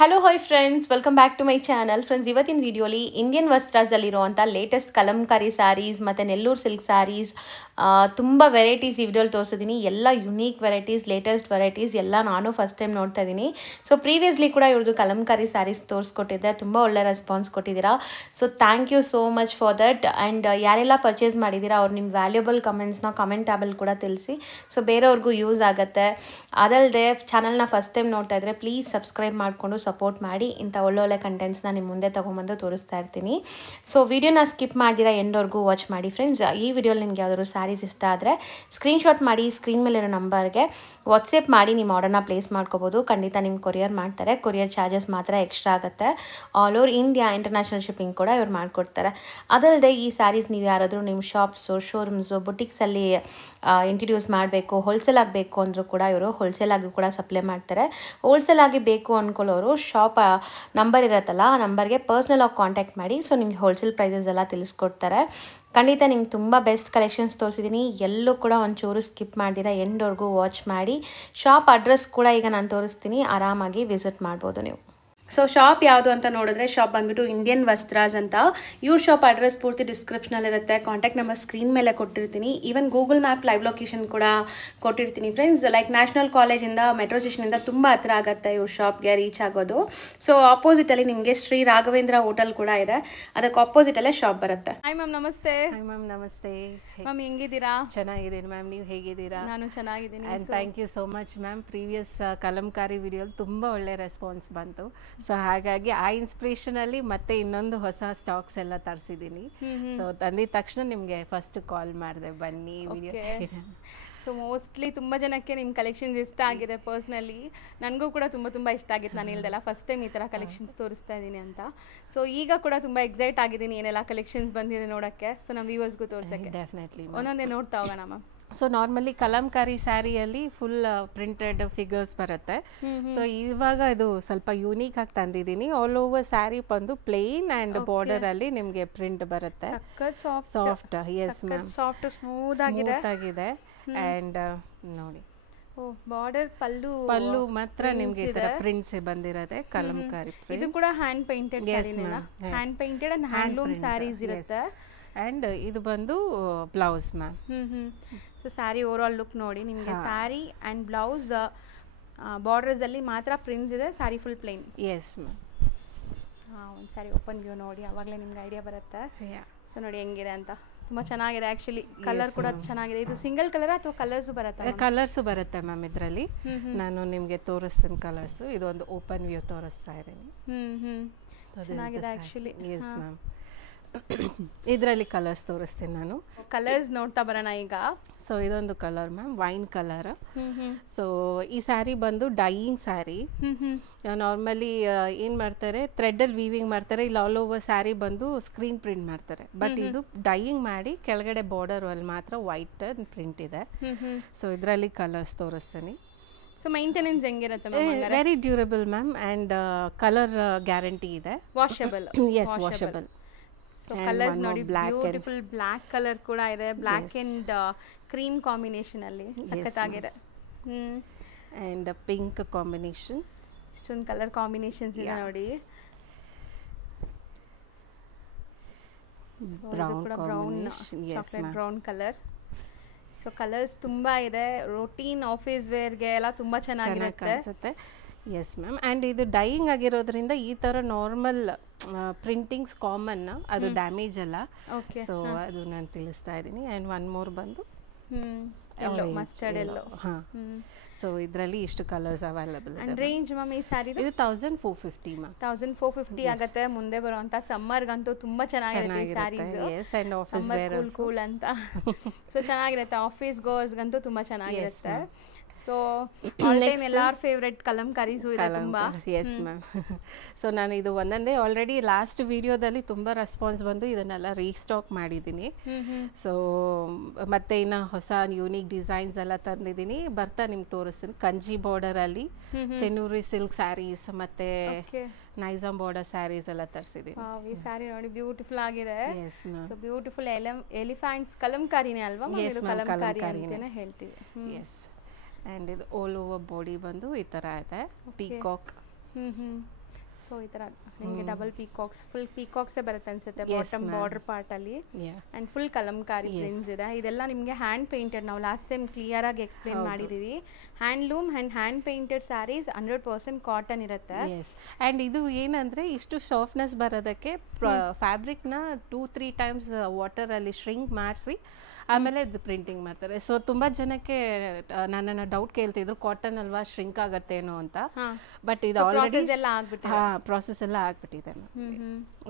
Hello hi friends, welcome back to my channel. Friends, ಇವತ್ತಿನ ವಿಡಿಯೋಲಿ Indian ವಸ್ತ್ರಾಸಲ್ಲಿರುವಂಥ latest Kalamkari saris ಮತ್ತು ನೆಲ್ಲೂರು ಸಿಲ್ಕ್ ಸ್ಯಾರೀಸ್ ತುಂಬ ವೆರೈಟೀಸ್ ಈ ವಿಡಿಯೋಲಿ ತೋರಿಸಿದ್ದೀನಿ. ಎಲ್ಲ ಯುನೀಕ್ ವೆರೈಟೀಸ್, ಲೇಟೆಸ್ಟ್ ವೆರೈಟೀಸ್ ಎಲ್ಲ ನಾನು ಫಸ್ಟ್ ಟೈಮ್ ನೋಡ್ತಾ ಇದ್ದೀನಿ. ಸೊ ಪ್ರೀವಿಯಸ್ಲಿ ಕೂಡ ಇವ್ರದ್ದು ಕಲಂಕಾರಿ ಸ್ಯಾರೀಸ್ ತೋರಿಸ್ಕೊಟ್ಟಿದ್ದೆ, ತುಂಬ ಒಳ್ಳೆ ರೆಸ್ಪಾನ್ಸ್ ಕೊಟ್ಟಿದ್ದೀರಾ. So thank you so much for that. And ಯಾರೆಲ್ಲ ಪರ್ಚೇಸ್ ಮಾಡಿದ್ದೀರಾ ಅವ್ರು ನಿಮ್ಮ ವ್ಯಾಲ್ಯೂಬಲ್ ಕಮೆಂಟ್ಸ್ನ ಕಮೆಂಟ್ ಟ್ಯಾಬಲ್ಲಿ ಕೂಡ ತಿಳಿಸಿ. ಸೊ ಬೇರೆಯವ್ರಿಗೂ ಯೂಸ್ ಆಗುತ್ತೆ. ಅದಲ್ಲದೆ ಚಾನಲ್ನ ಫಸ್ಟ್ ಟೈಮ್ ನೋಡ್ತಾ ಇದ್ದರೆ ಪ್ಲೀಸ್ ಸಬ್ಸ್ಕ್ರೈಬ್ ಮಾಡಿಕೊಂಡು ಸಪೋರ್ಟ್ ಮಾಡಿ. ಇಂಥ ಒಳ್ಳೊಳ್ಳೆ ಕಂಟೆಂಟ್ಸ್ನ ನಿಮ್ಮ ಮುಂದೆ ತೊಗೊಂಬಂದು ತೋರಿಸ್ತಾ ಇರ್ತೀನಿ. ಸೊ ವಿಡಿಯೋನ ಸ್ಕಿಪ್ ಮಾಡಿದಿರಾ ಎಂಡ್ವರೆಗೂ ವಾಚ್ ಮಾಡಿ ಫ್ರೆಂಡ್ಸ್. ಈ ವಿಡಿಯೋಲಿ ನಿಮ್ಗೆ ಯಾವ್ದಾದ್ರು ಸ್ಯಾರೀಸ್ ಇಷ್ಟ ಆದರೆ ಸ್ಕ್ರೀನ್ಶಾಟ್ ಮಾಡಿ ಸ್ಕ್ರೀನ್ ಮೇಲಿರೋ ನಂಬರ್ಗೆ ವಾಟ್ಸಪ್ ಮಾಡಿ ನಿಮ್ಮ ಆರ್ಡರ್ನ ಪ್ಲೇಸ್ ಮಾಡ್ಕೋಬೋದು. ಖಂಡಿತ ನಿಮ್ಗೆ ಕೊರಿಯರ್ ಮಾಡ್ತಾರೆ. ಕೊರಿಯರ್ ಚಾರ್ಜಸ್ ಮಾತ್ರ ಎಕ್ಸ್ಟ್ರಾ ಆಗುತ್ತೆ. All over India international shipping ಕೂಡ ಇವ್ರು ಮಾಡಿಕೊಡ್ತಾರೆ. ಅದಲ್ಲದೆ ಈ ಸ್ಯಾರೀಸ್ ನೀವು ಯಾರಾದರೂ ನಿಮ್ಮ ಶಾಪ್ಸು, ಶೋರೂಮ್ಸು, ಬುಟಿಕ್ಸಲ್ಲಿ ಇಂಟ್ರಡ್ಯೂಸ್ ಮಾಡಬೇಕು, ಹೋಲ್ಸೇಲ್ ಆಗಬೇಕು ಅಂದರೂ ಕೂಡ ಇವರು ಹೋಲ್ಸೇಲ್ ಆಗಿ ಕೂಡ ಸಪ್ಲೈ ಮಾಡ್ತಾರೆ. ಹೋಲ್ಸೇಲ್ ಆಗಿ ಬೇಕು ಅಂದ್ಕೊಳ್ಳೋರು ಶಾಪ್ ನಂಬರ್ ಇರುತ್ತಲ್ಲ, ಆ ನಂಬರ್ಗೆ ಪರ್ಸ್ನಲ್ ಆಗಿ ಕಾಂಟ್ಯಾಕ್ಟ್ ಮಾಡಿ. ಸೊ ನಿಮ್ಗೆ ಹೋಲ್ಸೇಲ್ ಪ್ರೈಸಸ್ ಎಲ್ಲ ತಿಳಿಸ್ಕೊಡ್ತಾರೆ. ಖಂಡಿತ ನಿಮ್ಗೆ ತುಂಬ ಬೆಸ್ಟ್ ಕಲೆಕ್ಷನ್ಸ್ ತೋರಿಸಿದ್ದೀನಿ. ಎಲ್ಲೂ ಕೂಡ ಒಂಚೂರು ಸ್ಕಿಪ್ ಮಾಡ್ದಿರಾ ಎಂಡ್ವರೆಗೂ ವಾಚ್ ಮಾಡಿ. ಶಾಪ್ ಅಡ್ರೆಸ್ ಕೂಡ ಈಗ ನಾನು ತೋರಿಸ್ತೀನಿ, ಆರಾಮಾಗಿ ವಿಸಿಟ್ ಮಾಡ್ಬೋದು ನೀವು. ಸೊ ಶಾಪ್ ಯಾವುದು ಅಂತ ನೋಡಿದ್ರೆ ಶಾಪ್ ಬಂದ್ಬಿಟ್ಟು ಇಂಡಿಯನ್ ವಸ್ತ್ರಾಸ್ ಅಂತ. ಇವ್ರ ಶಾಪ್ ಅಡ್ರೆಸ್ ಪೂರ್ತಿ ಡಿಸ್ಕ್ರಿಪ್ಷನಲ್ಲಿರುತ್ತೆ. ಕಾಂಟ್ಯಾಕ್ಟ್ ನಂಬರ್ ಸ್ಕ್ರೀನ್ ಮೇಲೆ ಕೊಟ್ಟಿರ್ತೀನಿ. Even Google map live location ಕೂಡ ಕೊಟ್ಟಿರ್ತೀನಿ ಫ್ರೆಂಡ್ಸ್. ಲೈಕ್ ನ್ಯಾಷನಲ್ ಕಾಲೇಜಿಂದ, ಮೆಟ್ರೋ ಸ್ಟೇಷನಿಂದ ತುಂಬ ಹತ್ರ ಆಗುತ್ತೆ ಇವ್ರ ಶಾಪ್ಗೆ ರೀಚ್ ಆಗೋದು. ಸೊ ಆಪೋಸಿಟಲ್ಲಿ ನಿಮಗೆ ಶ್ರೀ ರಾಘವೇಂದ್ರ ಹೋಟೆಲ್ ಕೂಡ ಇದೆ, ಅದಕ್ಕೆ ಆಪೋಸಿಟಲ್ಲೇ ಶಾಪ್ ಬರುತ್ತೆ. ಹಾಯ್ ಮ್ಯಾಮ್, ನಮಸ್ತೆ. ಹಾಯ್ ಮ್ಯಾಮ್, ನಮಸ್ತೆ ಮ್ಯಾಮ್, ಹೆಂಗಿದ್ದೀರಾ? ಚೆನ್ನಾಗಿದ್ದೀನಿ ಮ್ಯಾಮ್, ನೀವು ಹೇಗಿದ್ದೀರಾ? ನಾನು ಚೆನ್ನಾಗಿದ್ದೀನಿ. And thank you so much ma'am. Previous Kalamkari ವಿಡಿಯೋಲಿ ತುಂಬ ಒಳ್ಳೆ ರೆಸ್ಪಾನ್ಸ್ ಬಂತು. ಸೊ ಹಾಗಾಗಿ ಆ ಇನ್ಸ್ಪಿರೇಷನಲ್ಲಿ ಮತ್ತೆ ಇನ್ನೊಂದು ಹೊಸ ಸ್ಟಾಕ್ಸ್ ಎಲ್ಲ ತರಿಸಿದ್ದೀನಿ. ಸೊ ತಂದಿದ ತಕ್ಷಣ ನಿಮಗೆ ಫಸ್ಟ್ ಕಾಲ್ ಮಾಡಿದೆ, ಬನ್ನಿ ವಿಡಿಯೋ. ಸೊ ಮೋಸ್ಟ್ಲಿ ತುಂಬ ಜನಕ್ಕೆ ನಿಮ್ಮ ಕಲೆಕ್ಷನ್ಸ್ ಇಷ್ಟ ಆಗಿದೆ. ಪರ್ಸ್ನಲಿ ನನಗೂ ಕೂಡ ತುಂಬ ಇಷ್ಟ ಆಗಿತ್ತು. ನಾನು ಹೇಳ್ದಲ್ಲ, ಫಸ್ಟ್ ಟೈಮ್ ಈ ಥರ ಕಲೆಕ್ಷನ್ಸ್ ತೋರಿಸ್ತಾ ಇದ್ದೀನಿ ಅಂತ. ಸೊ ಈಗ ಕೂಡ ತುಂಬ ಎಕ್ಸೈಟ್ ಆಗಿದ್ದೀನಿ ಏನೆಲ್ಲ ಕಲೆಕ್ಷನ್ಸ್ ಬಂದಿದೆ ನೋಡೋಕ್ಕೆ. ಸೊ ನಮ್ಮ ವ್ಯೂವರ್ಸ್ಗೂ ತೋರಿಸೋಕ್ಕೆ ಡೆಫಿನೆಟ್ಲಿ ಒಂದೊಂದೇ ನೋಡ್ತಾ ಹೋಗೋಣ ಮ್ಯಾಮ್. ಸೊ ನಾರ್ಮಲಿ ಕಲಂಕಾರಿ ಸ್ಯಾರಿಯಲ್ಲಿ ಫುಲ್ ಪ್ರಿಂಟೆಡ್ ಫಿಗರ್ಸ್ ಬರುತ್ತೆ. ಸೊ ಇವಾಗ ಇದು ಸ್ವಲ್ಪ ಯೂನಿಕ್ ಆಗಿ ತಂದಿದ್ದೀನಿ. ಆಲ್ ಓವರ್ ಸ್ಯಾರಿ ಬಂದು ಪ್ಲೇನ್ ಆ್ಯಂಡ್ ಬಾರ್ಡರ್ ಅಲ್ಲಿ ನಿಮಗೆ ಪ್ರಿಂಟ್ ಬರುತ್ತೆ. Soft, yes ma'am, soft smooth ಆಗಿದೆ. ಆ್ಯಂಡ್ ನೋಡಿ, ಬಾರ್ಡರ್ ಪಲ್ಲು ಮಾತ್ರ ನಿಮ್ಗೆ ಈ ತರ ಪ್ರಿಂಟ್ಸ್ ಬಂದಿರುತ್ತೆ. ಕಲಂಕಾರಿ ಇದು ಕೂಡ ಹ್ಯಾಂಡ್ ಪೇಂಟೆಡ್ ಸ್ಯಾರಿನೇನಾ? Hand painted and handloom sarees ಇರುತ್ತೆ. ಆ್ಯಂಡ್ ಇದು ಬಂದು blouse ma'am. So saree over all look ನೋಡಿ, ನಿಮಗೆ ಸ್ಯಾರಿ ಆ್ಯಂಡ್ ಬ್ಲೌಸ್ ಬಾರ್ಡರ್ಸಲ್ಲಿ ಮಾತ್ರ ಪ್ರಿಂಟ್ಸ್ ಇದೆ, saree full plain. Yes ma'am. ಒಂದು ಸ್ಯಾರಿ ಓಪನ್ ವ್ಯೂ ನೋಡಿ, ಆವಾಗಲೇ ನಿಮ್ಗೆ ಐಡಿಯಾ ಬರುತ್ತೆ. ಸೊ ನೋಡಿ ಹೆಂಗಿದೆ ಅಂತ. ತುಂಬ ಚೆನ್ನಾಗಿದೆ ಆ್ಯಕ್ಚುಲಿ. ಕಲರ್ ಕೂಡ ಚೆನ್ನಾಗಿದೆ. ಇದು ಸಿಂಗಲ್ ಕಲರ್ ಅಥವಾ ಕಲರ್ಸು ಬರುತ್ತೆ? ಕಲರ್ಸು ಬರುತ್ತೆ ಮ್ಯಾಮ್ ಇದರಲ್ಲಿ. ನಾನು ನಿಮಗೆ ತೋರಿಸ್ತೀನಿ ಕಲರ್ಸು. ಇದೊಂದು ಓಪನ್ ವ್ಯೂ ತೋರಿಸ್ತಾ ಇದ್ದೀನಿ. ಚೆನ್ನಾಗಿದೆ ಆ್ಯಕ್ಚುಲಿ. Yes ma'am. ಇದರಲ್ಲಿ ಕಲರ್ಸ್ ತೋರಿಸ್ತೀನಿ ನಾನು. ಕಲರ್ಸ್ ನೋಡ್ತಾ ಬರೋಣ ಈಗ. ಸೊ ಇದೊಂದು colour ma'am, wine colour. So ಈ ಸ್ಯಾರಿ ಬಂದು ಡೈಯಿಂಗ್ ಸ್ಯಾರಿ. ನಾರ್ಮಲಿ ಏನು ಮಾಡ್ತಾರೆ, ಥ್ರೆಡ್ಡಲ್ಲಿ ವೀವಿಂಗ್ ಮಾಡ್ತಾರೆ. ಇಲ್ಲಿ ಆಲ್ ಓವರ್ ಸ್ಯಾರಿ ಬಂದು ಸ್ಕ್ರೀನ್ ಪ್ರಿಂಟ್ ಮಾಡ್ತಾರೆ. ಬಟ್ ಇದು ಡೈಯಿಂಗ್ ಮಾಡಿ ಕೆಳಗಡೆ ಬಾರ್ಡರ್ ಅಲ್ಲಿ ಮಾತ್ರ ವೈಟ್ ಪ್ರಿಂಟ್ ಇದೆ. ಸೊ ಇದರಲ್ಲಿ ಕಲರ್ಸ್ ತೋರಿಸ್ತೀನಿ. ಸೊ ಮೈಂಟೆನೆನ್ಸ್ ಹೆಂಗಿರುತ್ತೆ? Very durable ma'am, and colour guarantee ಇದೆ. Washable? Yes, washable. So colours ನೋಡಿ, ಬ್ಯೂಟಿಫುಲ್ ಬ್ಲ್ಯಾಕ್ ಕಲರ್ ಕೂಡ ಇದೆ. ಬ್ಲ್ಯಾಕ್ ಅಂಡ್ ಕ್ರೀಮ್ ಕಾಂಬಿನೇಷನ್ ಅಲ್ಲಿ ಸಖತ್ತಾಗಿದೆ. And pink combination. ಇಷ್ಟೊಂದು ಕಲರ್ ಕಾಂಬಿನೇಷನ್ಸ್ ಇದೆ ನೋಡಿ. Brown, chocolate brown colour. So colours ತುಂಬಾ ಇದೆ. ರೂಟೀನ್ ಆಫೀಸ್ ವೇರ್ಗೆ ಎಲ್ಲ ತುಂಬಾ ಚೆನ್ನಾಗಿರುತ್ತೆ. Yes ma'am. ಆ್ಯಂಡ್ ಇದು ಡೈಯಿಂಗ್ ಆಗಿರೋದ್ರಿಂದ ಈ ಥರ ನಾರ್ಮಲ್ ಪ್ರಿಂಟಿಂಗ್ಸ್ ಕಾಮನ್, ಅದು ಡ್ಯಾಮೇಜ್ ಅಲ್ಲ. ಸೊ ಅದು ನಾನು ತಿಳಿಸ್ತಾ ಇದ್ದೀನಿ. ಆ್ಯಂಡ್ ಒನ್ ಮೋರ್ ಬಂದು ಮಸ್ಟರ್ಡ್ ಎಲ್ಲೋ. ಹಾಂ. ಸೊ ಇದರಲ್ಲಿ ಇಷ್ಟು ಕಲರ್ಸ್ ಅವೈಲಬಲ್ ಇದೆ. ರೇಂಜ್ ಮ್ಯಾಮ್ ಈ ಸ್ಯಾರಿ? ಇದು 1450 ಮ್ಯಾಮ್. 1450 ಆಗುತ್ತೆ. ಮುಂದೆ ಬರುವಂತ ಸಮ್ಮರ್ಗಂತೂ ತುಂಬಾ ಚೆನ್ನಾಗಿರುತ್ತೆ ಈ saris. Yes, and office wear cool ಅಂತ. ಸೊ ಚೆನ್ನಾಗಿರುತ್ತೆ. ಆಫೀಸ್ ಗೋರ್ಸ್ಗಂತೂ ತುಂಬಾ ಚೆನ್ನಾಗಿರುತ್ತೆ. ಸೊ ಆಲ್ ಟೈಮ್ ಎಲ್ಲಾರ್ ಫೇವ್ರೆಟ್ ಕಲಂಕಾರೀಸು ಇದೆ ತುಂಬಾ. Yes ma'am. ಸೊ ನಾನು ಇದು ಒಂದೊಂದೇ ಆಲ್ರೆಡಿ ಲಾಸ್ಟ್ ವಿಡಿಯೋದಲ್ಲಿ ತುಂಬ ರೆಸ್ಪಾನ್ಸ್ ಬಂದು ಇದನ್ನೆಲ್ಲ ರೀಸ್ಟಾಕ್ ಮಾಡಿದ್ದೀನಿ. ಸೊ ಮತ್ತೆ ಇನ್ನು ಹೊಸ ಯೂನಿಕ್ ಡಿಸೈನ್ಸ್ ಎಲ್ಲ ತಂದಿದ್ದೀನಿ. ಬರ್ತಾ ನಿಮ್ಗೆ ತೋರಿಸ್ತೀನಿ. ಕಂಜಿ ಬಾರ್ಡರಲ್ಲಿ ಚೆನ್ನೂರಿ ಸಿಲ್ಕ್ ಸ್ಯಾರೀಸ್ ಮತ್ತೆ ನೈಜಾಮ್ ಬಾರ್ಡರ್ ಸ್ಯಾರೀಸ್ ಎಲ್ಲ ತರಿಸಿದ್ದೀನಿ. ಈ ಸ್ಯಾರಿ ನೋಡಿ ಬ್ಯೂಟಿಫುಲ್ ಆಗಿದೆ. ಸೊ ಬ್ಯೂಟಿಫುಲ್ ಎಲಿಫೆಂಟ್ಸ್ ಕಲಂಕಾರಿನೇ ಅಲ್ವಾ? ಕಲಂಕಾರಿ ಅಂತಾನೆ ಹೇಳ್ತೀವಿ. ಎಸ್. ಆ್ಯಂಡ್ ಇದು ಆಲ್ ಓವರ್ ಬಾಡಿ ಬಂದು ಈ ಥರ ಇದೆ. ಪೀಕಾಕ್. ಸೊ ಈ ಥರ ನಿಮಗೆ ಡಬಲ್ ಪೀಕಾಕ್ಸ್, ಫುಲ್ ಪೀಕಾಕ್ಸೇ ಬರುತ್ತೆ ಅನ್ಸುತ್ತೆ ಬಾಟಮ್ ಬಾರ್ಡರ್ ಪಾರ್ಟಲ್ಲಿ. ಆ್ಯಂಡ್ ಫುಲ್ ಕಲಂಕಾರಿ ಪ್ರಿಂಟ್ಸ್ ಇದೆ. ಇದೆಲ್ಲ ನಿಮಗೆ ಹ್ಯಾಂಡ್ ಪೇಂಟೆಡ್, ನಾವು ಲಾಸ್ಟ್ ಟೈಮ್ ಕ್ಲಿಯರಾಗಿ ಎಕ್ಸ್ಪ್ಲೇನ್ ಮಾಡಿದ್ದೀವಿ. Handloom and hand painted sarees 100% cotton ಇರುತ್ತೆ. ಆ್ಯಂಡ್ ಇದು ಏನಂದರೆ ಇಷ್ಟು ಸಾಫ್ಟ್ನೆಸ್ ಬರೋದಕ್ಕೆ ಫ್ಯಾಬ್ರಿಕ್ನ 2-3 ಟೈಮ್ಸ್ ವಾಟರಲ್ಲಿ ಶ್ರಿಂಕ್ ಮಾಡಿಸಿ ಆಮೇಲೆ ಇದು ಪ್ರಿಂಟಿಂಗ್ ಮಾಡ್ತಾರೆ. ಸೊ ತುಂಬ ಜನಕ್ಕೆ ನನ್ನನ್ನು ಡೌಟ್ ಕೇಳ್ತಿದ್ರು, ಕಾಟನ್ ಅಲ್ವಾ ಶ್ರಿಂಕ್ ಆಗತ್ತೇನೋ ಅಂತ. ಬಟ್ ಇದು ಆಲ್ರೆಡಿ ಪ್ರಾಸೆಸ್ ಎಲ್ಲ ಆಗ್ಬಿಟ್ಟಿದೆ.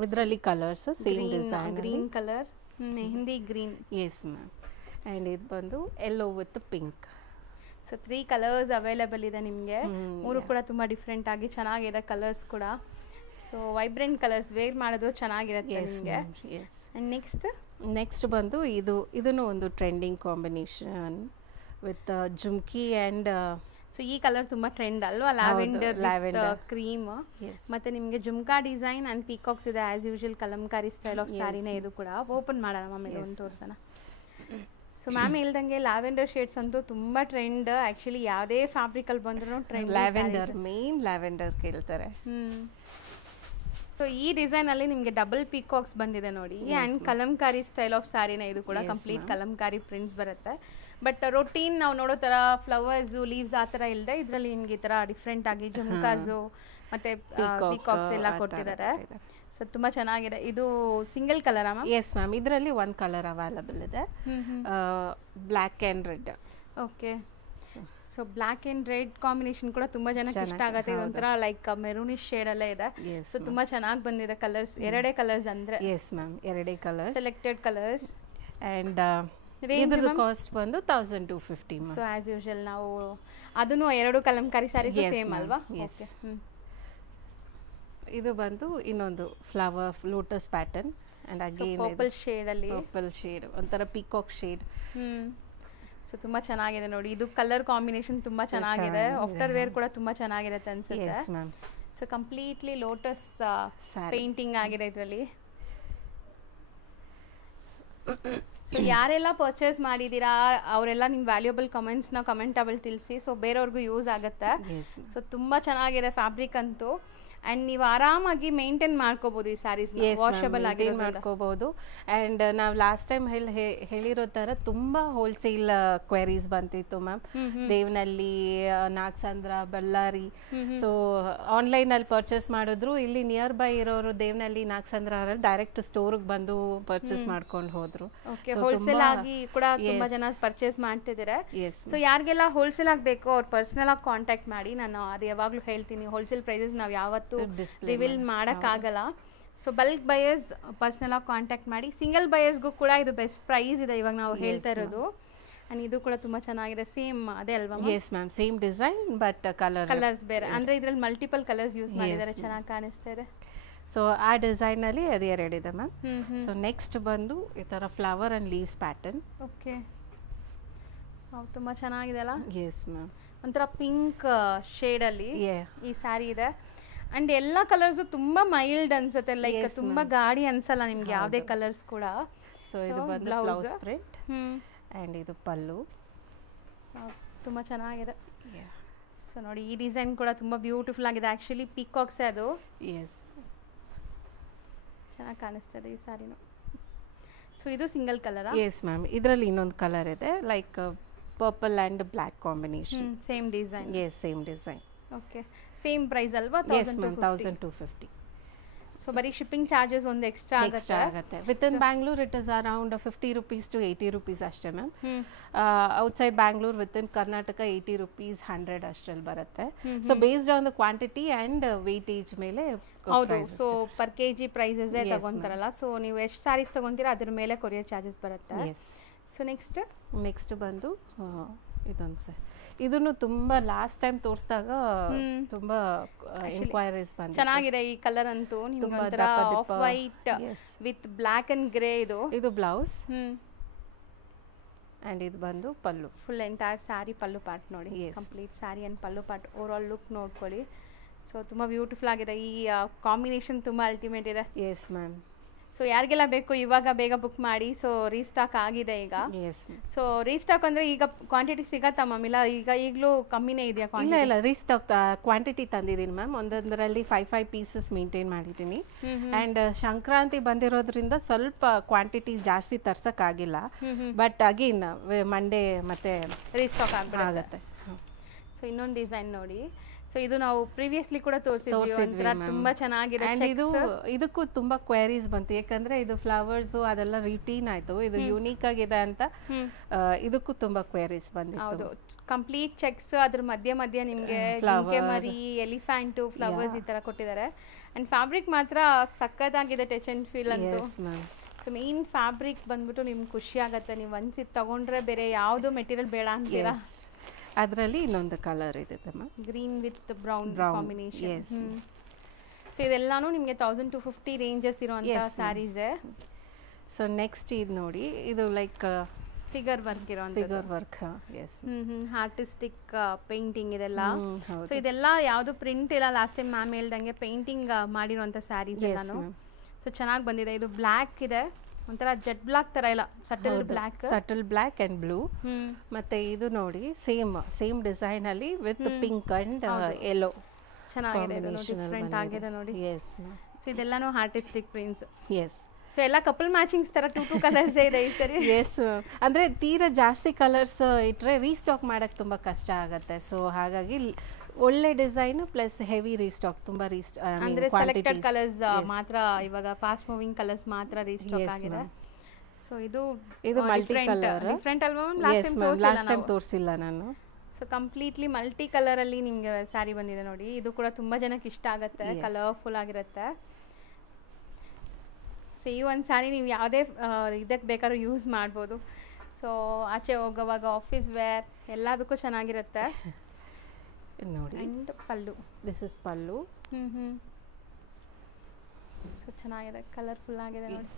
ಇದರಲ್ಲಿ colours same design, green colour, mehndi green. Yes ma'am. And ಇದು ಬಂದು yellow with pink. So 3 colours available ಇದೆ ನಿಮಗೆ. 3 ಕೂಡ ತುಂಬ ಡಿಫ್ರೆಂಟ್ ಆಗಿ ಚೆನ್ನಾಗಿದೆ ಕಲರ್ಸ್ ಕೂಡ. ಸೊ ವೈಬ್ರೆಂಟ್ ಕಲರ್ಸ್ ವೇರ್ ಮಾಡಿದ್ರು ಚೆನ್ನಾಗಿರುತ್ತೆ ನಿಮಗೆ. ಆ್ಯಂಡ್ ನೆಕ್ಸ್ಟ್ ಬಂದು ಇದನ್ನು ಒಂದು trending combination with jhumki and so ಈ ಕಲರ್ ತುಂಬ ಟ್ರೆಂಡ್ ಅಲ್ವಾ, ಲ್ಯಾವೆಂಡರ್ ಕ್ರೀಮ್. ಮತ್ತೆ ನಿಮಗೆ ಜುಮ್ಕಾ ಡಿಸೈನ್ ಆ್ಯಂಡ್ ಪೀಕಾಕ್ಸ್ ಇದೆ as usual Kalamkari style of ಸ್ಯಾರಿನೇ ಇದು ಕೂಡ. ಓಪನ್ ಮಾಡೋಣ ಆಮೇಲೆ ಒಂದು ತೋರ್ಸೋಣ. ಸೊ ಮ್ಯಾಮ್ ಹೇಳ್ದಂಗೆ ಲ್ಯಾವೆಂಡರ್ ಶೇಡ್ಸ್ ಅಂತೂ ತುಂಬ ಟ್ರೆಂಡ್. ಆ್ಯಕ್ಚುಲಿ ಯಾವುದೇ ಫ್ಯಾಬ್ರಿಕಲ್ಲಿ ಬಂದ್ರೂ ಟ್ರೆಂಡ್ ಲ್ಯಾವೆಂಡರ್, ಮೇನ್ ಲ್ಯಾವೆಂಡರ್ ಕೇಳ್ತಾರೆ. ಸೊ ಈ ಡಿಸೈನ್ ಅಲ್ಲಿ ನಿಮಗೆ ಡಬಲ್ ಪೀಕಾಕ್ಸ್ ಬಂದಿದೆ ನೋಡಿ. ಆ್ಯಂಡ್ ಕಲಂಕಾರಿ ಸ್ಟೈಲ್ ಆಫ್ ಸ್ಯಾರಿನ ಇದು ಕೂಡ ಕಂಪ್ಲೀಟ್ ಕಲಂಕಾರಿ ಪ್ರಿಂಟ್ಸ್ ಬರುತ್ತೆ. ಬಟ್ ರೊಟೀನ್ ನಾವು ನೋಡೋ ಥರ ಫ್ಲವರ್ಸು ಲೀವ್ಸ್ ಆ ಥರ ಇಲ್ಲದೆ ಇದರಲ್ಲಿ ನಿಮ್ಗೆ ಈ ಥರ ಡಿಫ್ರೆಂಟ್ ಆಗಿ ಜುಮ್ಕಾಸು ಮತ್ತೆ ಪೀಕಾಕ್ಸ್ ಎಲ್ಲ ಕೊಟ್ಟಿದ್ದಾರೆ. ಸೊ ತುಂಬ ಚೆನ್ನಾಗಿದೆ. ಇದು single colour ma'am? Yes ma'am. ಇದರಲ್ಲಿ ಒಂದು ಕಲರ್ ಅವೈಲಬಲ್ ಇದೆ, black and red. Okay. So black and red combination ಕೂಡ ತುಂಬ ಜನಕ್ಕೆ ಇಷ್ಟ ಆಗುತ್ತೆ. ಇದೊಂಥರ ಲೈಕ್ ಮೆರೂನಿಶ್ ಶೇಡ್ ಅಲ್ಲೇ ಇದೆ. ಸೊ ತುಂಬ ಚೆನ್ನಾಗಿ ಬಂದಿದೆ ಕಲರ್ಸ್. 2 ಕಲರ್ಸ್ ಅಂದರೆ? Yes ma'am, 2 colours, selected colours. And ಇದ್ರ ಕಾಸ್ಟ್ ಬಂದು 1250. ಸೊ ಆಸ್ ಯೂಶುವಲ್ ನಾವು ಅದನ್ನು 2 ಕಲಂಕಾರಿ ಸ್ಯಾರೀಸ್ ಸೇಮ್ ಅಲ್ವಾ? ಓಕೆ. ಇದು ಬಂದು ಇನ್ನೊಂದು flower lotus pattern and again purple shade ಅಲ್ಲಿ, ಪರ್ಪಲ್ ಶೇಡ್ ಒಂಥರ ಪೀಕಾಕ್ ಶೇಡ್. ಸೊ ತುಂಬಾ ಚೆನ್ನಾಗಿದೆ ನೋಡಿ. ಇದು ಕಲರ್ ಕಾಂಬಿನೇಷನ್ ತುಂಬಾ ಚೆನ್ನಾಗಿದೆ. ಆಫ್ಟರ್ ವೇರ್ ಕೂಡ ತುಂಬಾ ಚೆನ್ನಾಗಿರುತ್ತೆ ಅನ್ಸುತ್ತೆ. ಸೊ ಕಂಪ್ಲೀಟ್ಲಿ ಲೋಟಸ್ ಪೇಂಟಿಂಗ್ ಆಗಿದೆ ಇದರಲ್ಲಿ. ಸೊ ಯಾರೆಲ್ಲ ಪರ್ಚೇಸ್ ಮಾಡಿದ್ದೀರಾ ಅವರೆಲ್ಲ ನಿಮ್ಮ ವ್ಯಾಲ್ಯೂಬಲ್ ಕಮೆಂಟ್ಸ್ನ ಕಮೆಂಟಬಲ್ ತಿಳಿಸಿ. ಸೊ ಬೇರೆಯವ್ರಿಗೂ ಯೂಸ್ ಆಗುತ್ತೆ. ಸೊ ತುಂಬ ಚೆನ್ನಾಗಿದೆ ಫ್ಯಾಬ್ರಿಕ್ ಅಂತೂ. ಆ್ಯಂಡ್ ನೀವು ಆರಾಮಾಗಿ ಮೇಂಟೈನ್ ಮಾಡ್ಕೋಬಹುದು ಈ ಸ್ಯಾರೀಸ್, ವಾಷಬಲ್ ಆಗಿ ಮಾಡ್ಕೋಬಹುದು. ಆ್ಯಂಡ್ ನಾವು ಲಾಸ್ಟ್ ಟೈಮ್ ಹೇಳಿರೋ ಥರ ತುಂಬ ಹೋಲ್ಸೇಲ್ ಕ್ವೆರೀಸ್ ಬಂತಿತ್ತು ಮ್ಯಾಮ್. ದೇವನಹಳ್ಳಿ, ನಾಗಸಂದ್ರ, ಬಳ್ಳಾರಿ. ಸೊ ಆನ್ಲೈನಲ್ಲಿ ಪರ್ಚೇಸ್ ಮಾಡಿದ್ರು. ಇಲ್ಲಿ ನಿಯರ್ ಬೈ ಇರೋರು ದೇವನಹಳ್ಳಿ, ನಾಗಸಂದ್ರ ಅವರಲ್ಲಿ ಡೈರೆಕ್ಟ್ ಸ್ಟೋರ್ಗೆ ಬಂದು ಪರ್ಚೇಸ್ ಮಾಡ್ಕೊಂಡು ಹೋದ್ರು. ಹೋಲ್ಸೇಲ್ ಆಗಿ ಕೂಡ ತುಂಬಾ ಜನ ಪರ್ಚೇಸ್ ಮಾಡ್ತಿದ್ದಾರೆ. ಸೊ ಯಾರಿಗೆಲ್ಲ ಹೋಲ್ಸೇಲ್ ಆಗಬೇಕು ಅವ್ರು ಪರ್ಸನಲ್ ಆಗಿ ಕಾಂಟ್ಯಾಕ್ಟ್ ಮಾಡಿ. ನಾನು ಅದು ಯಾವಾಗಲೂ ಹೇಳ್ತೀನಿ, ಹೋಲ್ಸೇಲ್ ಪ್ರೈಸಸ್ ನಾವು ಯಾವತ್ತು ರಿವೀಲ್ ಮಾಡೋಕ್ಕಾಗಲ್ಲ. ಸೊ ಬಲ್ಕ್ ಬಯರ್ಸ್ ಪರ್ಸನಲ್ ಆಗಿ ಕಾಂಟ್ಯಾಕ್ಟ್ ಮಾಡಿ. ಸಿಂಗಲ್ ಬಯರ್ಸ್ಗೂ ಕೂಡ ಇದು ಬೆಸ್ಟ್ ಪ್ರೈಸ್ ಇದೆ ಇವಾಗ ನಾವು ಹೇಳ್ತಾ ಇರೋದು. ಅಂಡ್ ಇದು ಕೂಡ ತುಂಬಾ ಚೆನ್ನಾಗಿದೆ. ಸೇಮ್ ಅದೇ ಅಲ್ವಾ? Yes ma'am, same design but colours ಬೇರೆ. ಅಂದ್ರೆ ಇದ್ರಲ್ಲಿ ಮಲ್ಟಿಪಲ್ ಕಲರ್ಸ್ ಯೂಸ್ ಮಾಡಿದ್ದಾರೆ, ಚೆನ್ನಾಗಿ ಕಾಣಿಸ್ತಾ ಇದೆ. ಸೊ ಆ ಡಿಸೈನಲ್ಲಿ ಅದು 2 ಇದೆ ಮ್ಯಾಮ್. ಸೊ ನೆಕ್ಸ್ಟ್ ಬಂದು ಈ ಥರ flower and leaves pattern. Okay, ತುಂಬ ಚೆನ್ನಾಗಿದೆ ಅಲ್ಲ? Yes ma'am. ಒಂಥರ ಪಿಂಕ್ ಶೇಡಲ್ಲಿ ಈ ಸ್ಯಾರಿ ಇದೆ. ಅಂಡ್ ಎಲ್ಲ ಕಲರ್ಸು ತುಂಬಾ ಮೈಲ್ಡ್ ಅನ್ಸುತ್ತೆ, ಲೈಕ್ ತುಂಬಾ ಗಾಡಿ ಅನ್ಸಲ್ಲ ನಿಮ್ಗೆ ಯಾವುದೇ ಕಲರ್ಸ್ ಕೂಡ. ಸೊ ಇದು ಬಂದು ಬ್ಲೌಸ್ ಪ್ರಿಂಟ್ ಆ್ಯಂಡ್ ಇದು ಪಲ್ಲು. ತುಂಬ ಚೆನ್ನಾಗಿದೆ. ಸೊ ನೋಡಿ ಈ ಡಿಸೈನ್ ಕೂಡ ತುಂಬ ಬ್ಯೂಟಿಫುಲ್ ಆಗಿದೆ. ಆ್ಯಕ್ಚುಲಿ ಪೀಕಾಕ್ಸೇ ಅದು. ಎಸ್, ಚೆನ್ನಾಗಿ ಕಾಣಿಸ್ತದೆ ಈ ಸ್ಯಾರಿನು. ಸೊ ಇದು ಸಿಂಗಲ್ ಕಲರಾ? Yes ma'am. ಇದರಲ್ಲಿ ಇನ್ನೊಂದು ಕಲರ್ ಇದೆ, like purple and black combination. Same design? Yes, same design. Okay, same price ಅಲ್ವಾ? 1250. ಸೊ ಬರೀ ಶಿಪ್ಪಿಂಗ್ ಚಾರ್ಜಸ್ ಒಂದು ಎಕ್ಸ್ಟ್ರಾ ಆಗುತ್ತೆ. Within Bangalore it is around 50 rupees to 80 rupees ಅಷ್ಟೇ ma'am. Outside Bangalore within Karnataka 80 rupees 100 ಅಷ್ಟರಲ್ಲಿ ಬರುತ್ತೆ. So based on the quantity and weightage ಮೇಲೆ. ಹೌದು. So per KG prices ತಗೊಂತಾರಲ್ಲ, so ನೀವು ಎಷ್ಟು ಸ್ಯಾರೀಸ್ ತಗೊಂತೀರಾ ಅದ್ರ ಮೇಲೆ ಕೊರಿಯರ್ ಚಾರ್ಜಸ್ ಬರುತ್ತೆ. ಸೊ ನೆಕ್ಸ್ಟ್ ಬಂದು ಇದೊಂದು ಸರ್, ಇದನ್ನು ತುಂಬಾ ಲಾಸ್ಟ್ ಟೈಮ್ ತೋರಿಸಿದಾಗ ತುಂಬಾ ಎನ್ಕ್ವೈರೀಸ್ ಬಂದಿದೆ. ಚೆನ್ನಾಗಿದೆ ಈ ಕಲರ್ ಅಂತೂ. ನಿಮ್ಗೆ ಒಂಥರ off white with black and grey. ಇದು ಬ್ಲೌಸ್ ಅಂಡ್ ಇದು ಬಂದು pallu. Full entire sari pallu part ನೋಡಿ. Complete sari and pallu part over all look ನೋಡ್ಕೊಳ್ಳಿ. ಸೊ ತುಂಬಾ ಬ್ಯೂಟಿಫುಲ್ ಆಗಿದೆ. ಈ ಕಾಂಬಿನೇಷನ್ ತುಂಬಾ ಅಲ್ಟಿಮೇಟ್ ಇದೆ. Yes ma'am. ಸೊ ಯಾರಿಗೆಲ್ಲ ಬೇಕು ಇವಾಗ ಬೇಗ ಬುಕ್ ಮಾಡಿ. ಸೊ ರೀಸ್ಟಾಕ್ ಆಗಿದೆ ಈಗ. ಸೊ ರೀಸ್ಟಾಕ್ ಅಂದ್ರೆ ಈಗ ಕ್ವಾಂಟಿಟಿ ಸಿಗತ್ತಾ ಮ್ಯಾಮ್? ಇಲ್ಲ ಈಗಲೂ ಕಮ್ಮಿನೇ ಇದೆಯಾ? ಇಲ್ಲ ರೀಸ್ಟಾಕ್ ಕ್ವಾಂಟಿಟಿ ತಂದಿದ್ದೀನಿ ಮ್ಯಾಮ್. ಒಂದೊಂದರಲ್ಲಿ 5 ಪೀಸಸ್ ಮೇಂಟೈನ್ ಮಾಡಿದ್ದೀನಿ. ಆ್ಯಂಡ್ ಸಂಕ್ರಾಂತಿ ಬಂದಿರೋದ್ರಿಂದ ಸ್ವಲ್ಪ ಕ್ವಾಂಟಿಟಿ ಜಾಸ್ತಿ ತರ್ಸೋಕ್ಕಾಗಿಲ್ಲ. ಬಟ್ ಅಗೇನ್ ಮಂಡೇ ಮತ್ತೆ ರೀಸ್ಟಾಕ್ ಆಗುತ್ತೆ. ಸೊ ಇನ್ನೊಂದು ಡಿಸೈನ್ ನೋಡಿ. ಸೊ ಇದು ನಾವು ಪ್ರಿವಿಯಸ್ಲಿ ಕೂಡ ತೋರಿಸಿದ್ವಿ, ತುಂಬಾ ಚೆನ್ನಾಗಿದೆ. ಇದಕ್ಕೂ ತುಂಬಾ ಕ್ವೆರೀಸ್ ಬಂತು, ಯಾಕಂದ್ರೆ ಇದು ಫ್ಲವರ್ಸ್ ಅದೆಲ್ಲ ರಿಟೀನ್ ಆಯ್ತು. ಇದು ಯೂನಿಕ್ ಆಗಿದೆ ಅಂತ ಇದಕ್ಕೂ ತುಂಬಾ ಕ್ವೆರೀಸ್ ಬಂದಿತ್ತು. ಹೌದು, ಕಂಪ್ಲೀಟ್ ಚೆಕ್ಸ್, ಅದ್ರ ಮಧ್ಯ ನಿಮ್ಗೆ ಜಿಂಕೆ ಮರಿ, ಎಲಿಫೆಂಟ್, ಫ್ಲವರ್ಸ್ ಈ ತರ ಕೊಟ್ಟಿದ್ದಾರೆ. ಅಂಡ್ ಫ್ಯಾಬ್ರಿಕ್ ಮಾತ್ರ ಸಕ್ಕತ್ತಾಗಿದೆ, ಟಚ್ ಅಂಡ್ ಫೀಲ್ ಅಂತೂ. ಸೊ ಮೇನ್ ಫ್ಯಾಬ್ರಿಕ್ ಬಂದ್ಬಿಟ್ಟು ನಿಮ್ಗೆ ಖುಷಿ ಆಗತ್ತೆ. ನೀವು ಒಂದ್ಸಿ ತಗೊಂಡ್ರೆ ಬೇರೆ ಯಾವ್ದು ಮೆಟೀರಿಯಲ್ ಬೇಡ ಅಂತೀರಾ. ಅದರಲ್ಲಿ ಇನ್ನೊಂದು ಕಲರ್ ಇದೆ green with brown combination. So ಇದೆಲ್ಲಾನು ನಿಮಗೆ 1250 ರೇಂಜಸ್ ಇರುವಂತ ಸ್ಯಾರೀಸ್. ಸೊ ನೆಕ್ಸ್ಟ್ ಇದು ನೋಡಿ, ಇದು like figure work figure work. Artistic painting ಇದೆಲ್ಲ. ಸೊ ಇದೆಲ್ಲ ಯಾವುದು ಪ್ರಿಂಟ್ ಇಲ್ಲ, ಲಾಸ್ಟ್ ಟೈಮ್ ಮ್ಯಾಮ್ ಹೇಳ್ದಂಗೆ ಪೇಂಟಿಂಗ್ ಮಾಡಿರುವಂತ ಸ್ಯಾರೀಸ್ ಎಲ್ಲಾನು. ಸೊ ಚೆನ್ನಾಗಿ ಬಂದಿದೆ. ಇದು ಬ್ಲ್ಯಾಕ್ ಇದೆ, ಒಂಥರ ಜೆಟ್ ಬ್ಲಾಕ್ ತರ ಇಲ್ಲ, ಸಟಲ್ ಬ್ಲ್ಯಾಕ್ ಅಂಡ್ ಬ್ಲೂ. ಮತ್ತೆ ಇದು ನೋಡಿ ಸೇಮ್ ಡಿಸೈನ್ ಅಲ್ಲಿ ವಿತ್ ಪಿಂಕ್ ಅಂಡ್ ಯೆಲ್ಲೋ. ಚೆನ್ನಾಗಿದೆ, ಡಿಫರೆಂಟ್ ಆಗಿದೆ ನೋಡಿ. ಸೊ ಇದೆಲ್ಲಾನು ಆರ್ಟಿಸ್ಟಿಕ್ ಪ್ರಿಂಟ್ಸ್. ಸೊ ಎಲ್ಲ ಕಪಲ್ ಮ್ಯಾಚಿಂಗ್ಸ್ ತರ 2 ಕಲರ್ಸ್ ಇದೆ ಈ ಸರಿ. ಅಂದ್ರೆ ತೀರಾ ಜಾಸ್ತಿ ಕಲರ್ಸ್ ಇಟ್ರೆ ರೀಸ್ಟಾಕ್ ಮಾಡಕ್ ತುಂಬಾ ಕಷ್ಟ ಆಗತ್ತೆ. ಸೊ ಹಾಗಾಗಿ ಒಳ್ಳೆ ಡಿಸೈನ್ ಪ್ಲಸ್ ಹೆವಿ ರೀಸ್ಟಾಕ್, ತುಂಬಾ ಅಂದ್ರೆ ಸೆಲೆಕ್ಟೆಡ್ ಕಲರ್ಸ್ ಮಾತ್ರ, ಇವಾಗ ಫಾಸ್ಟ್ ಮೂವಿಂಗ್ ಕಲರ್ಸ್ ಮಾತ್ರ ರೀಸ್ಟಾಕ್ ಆಗಿದೆ. ಸೊ ಇದು ಮಲ್ಟಿ ಕಲರ್, ಡಿಫರೆಂಟ್ ಅಲ್ವಾ? ಲಾಸ್ಟ್ ಟೈಮ್ ತೋರಿಸಿಲ್ಲ ನಾನು. ಸೊ ಕಂಪ್ಲೀಟ್ಲಿ ಮಲ್ಟಿ ಕಲರ್ ಅಲ್ಲಿ ನಿಮ್ಗೆ ಸ್ಯಾರಿ ಬಂದಿದೆ ನೋಡಿ. ಇದು ಕೂಡ ತುಂಬಾ ಜನಕ್ಕೆ ಇಷ್ಟ ಆಗುತ್ತೆ, ಕಲರ್ಫುಲ್ ಆಗಿರುತ್ತೆ. ಸೊ ಈ ಒಂದು ಸ್ಯಾರಿ ನೀವು ಯಾವುದೇ ಇದಕ್ಕೆ ಬೇಕಾದ್ರೂ ಯೂಸ್ ಮಾಡ್ಬೋದು. ಸೊ ಆಚೆ ಹೋಗೋವಾಗ ಆಫೀಸ್ ವೇರ್ ಎಲ್ಲದಕ್ಕೂ ಚೆನ್ನಾಗಿರುತ್ತೆ ನೋಡಿ. And pallu, this is pallu. So ಚೆನ್ನಾಗಿದೆ, ಕಲರ್ಫುಲ್ ಆಗಿದೆ ನೋಡಿ.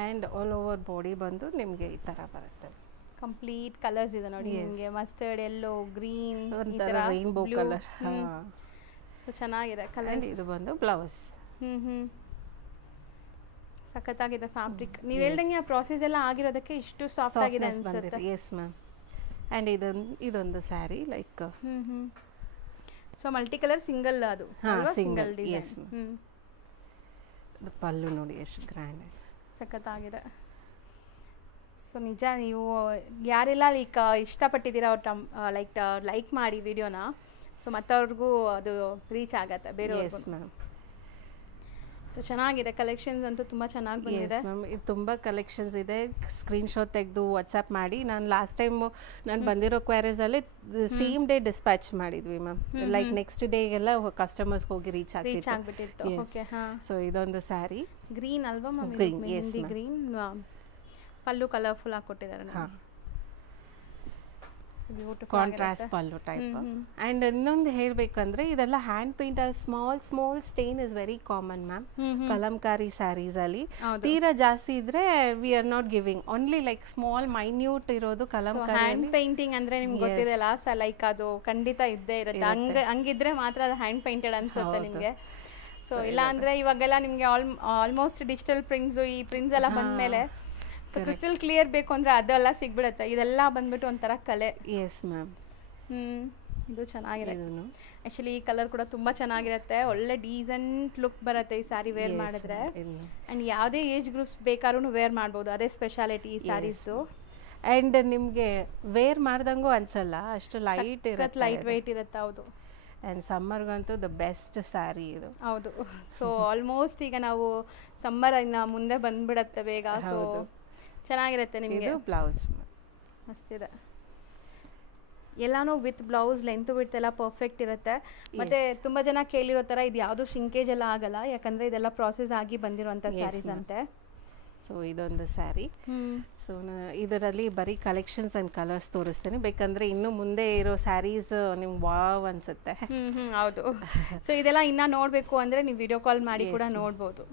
ಆ್ಯಂಡ್ ಆಲ್ ಓವರ್ ಬಾಡಿ ಬಂದು ನಿಮಗೆ ಈ ಥರ ಬರುತ್ತೆ. ಕಂಪ್ಲೀಟ್ ಕಲರ್ಸ್ ಇದೆ ನೋಡಿ ನಿಮಗೆ, mustard, yellow, green, rainbow colour. So ಚೆನ್ನಾಗಿದೆ ಕಲರ್. ಇದು ಬಂದು ಬ್ಲೌಸ್. ಸಖತ್ತಾಗಿದೆ ಫ್ಯಾಬ್ರಿಕ್. ನೀವು ಹೇಳ್ದಂಗೆ ಆ ಪ್ರಾಸೆಸ್ ಎಲ್ಲ ಆಗಿರೋದಕ್ಕೆ ಇಷ್ಟು ಸಾಫ್ಟ್ ಆಗಿದೆ ಅನ್ಸುತ್ತೆ. Yes ma'am. ಆ್ಯಂಡ್ ಇದೊಂದು sari like so multi colour single, ಅದು ಸಿಂಗಲ್ ಡಿಸೈನ್. ಪಲ್ಲು ನೋಡಿ ಎಷ್ಟು ಗ್ರ್ಯಾಂಡ್, ಸಖತ್ತಾಗಿದೆ. ಸೊ ನಿಜ, ನೀವು ಯಾರೆಲ್ಲ ಇಷ್ಟಪಟ್ಟಿದ್ದೀರಾ ಅವ್ರು ಲೈಕ್ ಮಾಡಿ ವಿಡಿಯೋನ. ಸೊ ಮತ್ತವ್ರಿಗೂ ಅದು ರೀಚ್ ಆಗತ್ತೆ ಬೇರೆಯವ್ರಿಗೂ. ಸೊ ಚೆನ್ನಾಗಿದೆ, ಕಲೆಕ್ಷನ್ಸ್ ಅಂತೂ ತುಂಬ ಚೆನ್ನಾಗಿ ಬಂದಿದೆ ಮ್ಯಾಮ್. ಇದು ತುಂಬ ಕಲೆಕ್ಷನ್ಸ್ ಇದೆ. ಸ್ಕ್ರೀನ್ಶಾಟ್ ತೆಗೆದು ವಾಟ್ಸಪ್ ಮಾಡಿ, ನಾನು ಲಾಸ್ಟ್ ಟೈಮ್ ನಾನು ಬಂದಿರೋ ಕ್ವೈರೀಸಲ್ಲಿ ಸೇಮ್ ಡೇ ಡಿಸ್ಪ್ಯಾಚ್ ಮಾಡಿದ್ವಿ ಮ್ಯಾಮ್. ಲೈಕ್ ನೆಕ್ಸ್ಟ್ ಡೇಗೆಲ್ಲ ಕಸ್ಟಮರ್ಸ್ ಹೋಗಿ ರೀಚ್ ಆಗ್ಬಿಟ್ಟಿತ್ತು. ಸೊ ಇದೊಂದು ಸ್ಯಾರಿ ಗ್ರೀನ್ ಅಲ್ವಾ ಮ್ಯಾಮ್? ಗ್ರೀನ್ ಪಲ್ಲು ಕಲರ್ಫುಲ್ ಆಗಿ ಕೊಟ್ಟಿದ್ದಾರೆ. Contrast pallu type. ಅಂಡ್ ಇನ್ನೊಂದು ಹೇಳ್ಬೇಕಂದ್ರೆ ಇದೆಲ್ಲ hand paint, small stain is very common ma'am kalamkari saris ಅಲ್ಲಿ. ತೀರಾ ಜಾಸ್ತಿ ಇದ್ರೆ we are not giving, only like small minute ಇರೋದು ಕಲಂಕಾರಿ. ಹ್ಯಾಂಡ್ ಪೇಂಟಿಂಗ್ ಅಂದ್ರೆ ನಿಮ್ಗೆ ಗೊತ್ತಿದೆಯಲ್ಲ, ಲೈಕ್ ಅದು ಖಂಡಿತ ಇದ್ದೇ ಇರುತ್ತೆ. ಹಂಗಿದ್ರೆ ಮಾತ್ರ ಅದು ಹ್ಯಾಂಡ್ ಪೇಂಟೆಡ್ ಅನ್ಸುತ್ತೆ ನಿಮ್ಗೆ. ಸೊ ಇಲ್ಲ ಅಂದ್ರೆ ಇವಾಗೆಲ್ಲ ನಿಮ್ಗೆ ಆಲ್ಮೋಸ್ಟ್ ಡಿಜಿಟಲ್ ಪ್ರಿಂಟ್ಸ್, ಈ ಪ್ರಿಂಟ್ಸ್ ಎಲ್ಲ ಬಂದ್ಮೇಲೆ ಸೊ ಕ್ರಿಸ್ಟಲ್ ಕ್ಲಿಯರ್ ಬೇಕು ಅಂದ್ರೆ ಅದೆಲ್ಲ ಸಿಗ್ಬಿಡುತ್ತೆ. ಇದೆಲ್ಲ ಬಂದ್ಬಿಟ್ಟು ಒಂಥರ ಕಲೆ. S ma'am. ಇದು ಚೆನ್ನಾಗಿದೆ. ಆಕ್ಚುಲಿ ಈ ಕಲರ್ ಕೂಡ ತುಂಬಾ ಚೆನ್ನಾಗಿರುತ್ತೆ, ಒಳ್ಳೆ ಡೀಸೆಂಟ್ ಲುಕ್ ಬರುತ್ತೆ ಈ ಸ್ಯಾರಿ ವೇರ್ ಮಾಡಿದ್ರೆ. ಅಂಡ್ ಯಾವುದೇ ಏಜ್ ಗ್ರೂಪ್ಸ್ ಬೇಕಾದ್ರೂ ವೇರ್ ಮಾಡ್ಬೋದು, ಅದೇ ಸ್ಪೆಷಾಲಿಟಿ ಈ ಸ್ಯಾರೀಸು. ಅಂಡ್ ನಿಮ್ಗೆ ವೇರ್ ಮಾಡ್ದಂಗೂ ಅನ್ಸಲ್ಲ, ಅಷ್ಟು ಲೈಟ್ ವೆಯ್ಟ್ ಇರುತ್ತೆ. ಹೌದು. ಆ್ಯಂಡ್ ಸಮ್ಮರ್ಗಂತೂ ದ ಬೆಸ್ಟ್ ಸ್ಯಾರಿ ಇದು. ಹೌದು. ಸೊ ಆಲ್ಮೋಸ್ಟ್ ಈಗ ನಾವು ಸಮ್ಮರ್ ಇನ್ನು ಮುಂದೆ ಬಂದ್ಬಿಡತ್ತೆ ಬೇಗ. ಸೊ ಚೆನ್ನಾಗಿರುತ್ತೆ ನಿಮಗೆ. ಬ್ಲೌಸ್ ಮಸ್ತಿದೆ, ಎಲ್ಲಾನು ವಿತ್ ಬ್ಲೌಸ್ ಲೆಂತ್ ವಿಡ್ತ್ ಎಲ್ಲ ಪರ್ಫೆಕ್ಟ್ ಇರುತ್ತೆ. ಮತ್ತೆ ತುಂಬಾ ಜನ ಕೇಳಿರೋ ಥರ ಇದು ಯಾವುದು ಶಿಂಕೇಜ್ ಎಲ್ಲ ಆಗಲ್ಲ, ಯಾಕಂದ್ರೆ ಇದೆಲ್ಲ ಪ್ರಾಸೆಸ್ ಆಗಿ ಬಂದಿರುವಂಥ ಸ್ಯಾರೀಸ್ ಅಂತೆ. ಸೊ ಇದೊಂದು ಸ್ಯಾರಿ. ಸೊ ಇದರಲ್ಲಿ ಬರೀ ಕಲೆಕ್ಷನ್ಸ್ ಆ್ಯಂಡ್ ಕಲರ್ಸ್ ತೋರಿಸ್ತೇನೆ, ಬೇಕಂದ್ರೆ ಇನ್ನು ಮುಂದೆ ಇರೋ ಸ್ಯಾರೀಸ್ ನಿಮ್ಗೆ ವಾವ್ ಅನ್ಸುತ್ತೆ. ಹೌದು. ಸೊ ಇದೆಲ್ಲ ಇನ್ನ ನೋಡಬೇಕು ಅಂದ್ರೆ ನೀವು ವಿಡಿಯೋ ಕಾಲ್ ಮಾಡಿ ಕೂಡ ನೋಡ್ಬೋದು.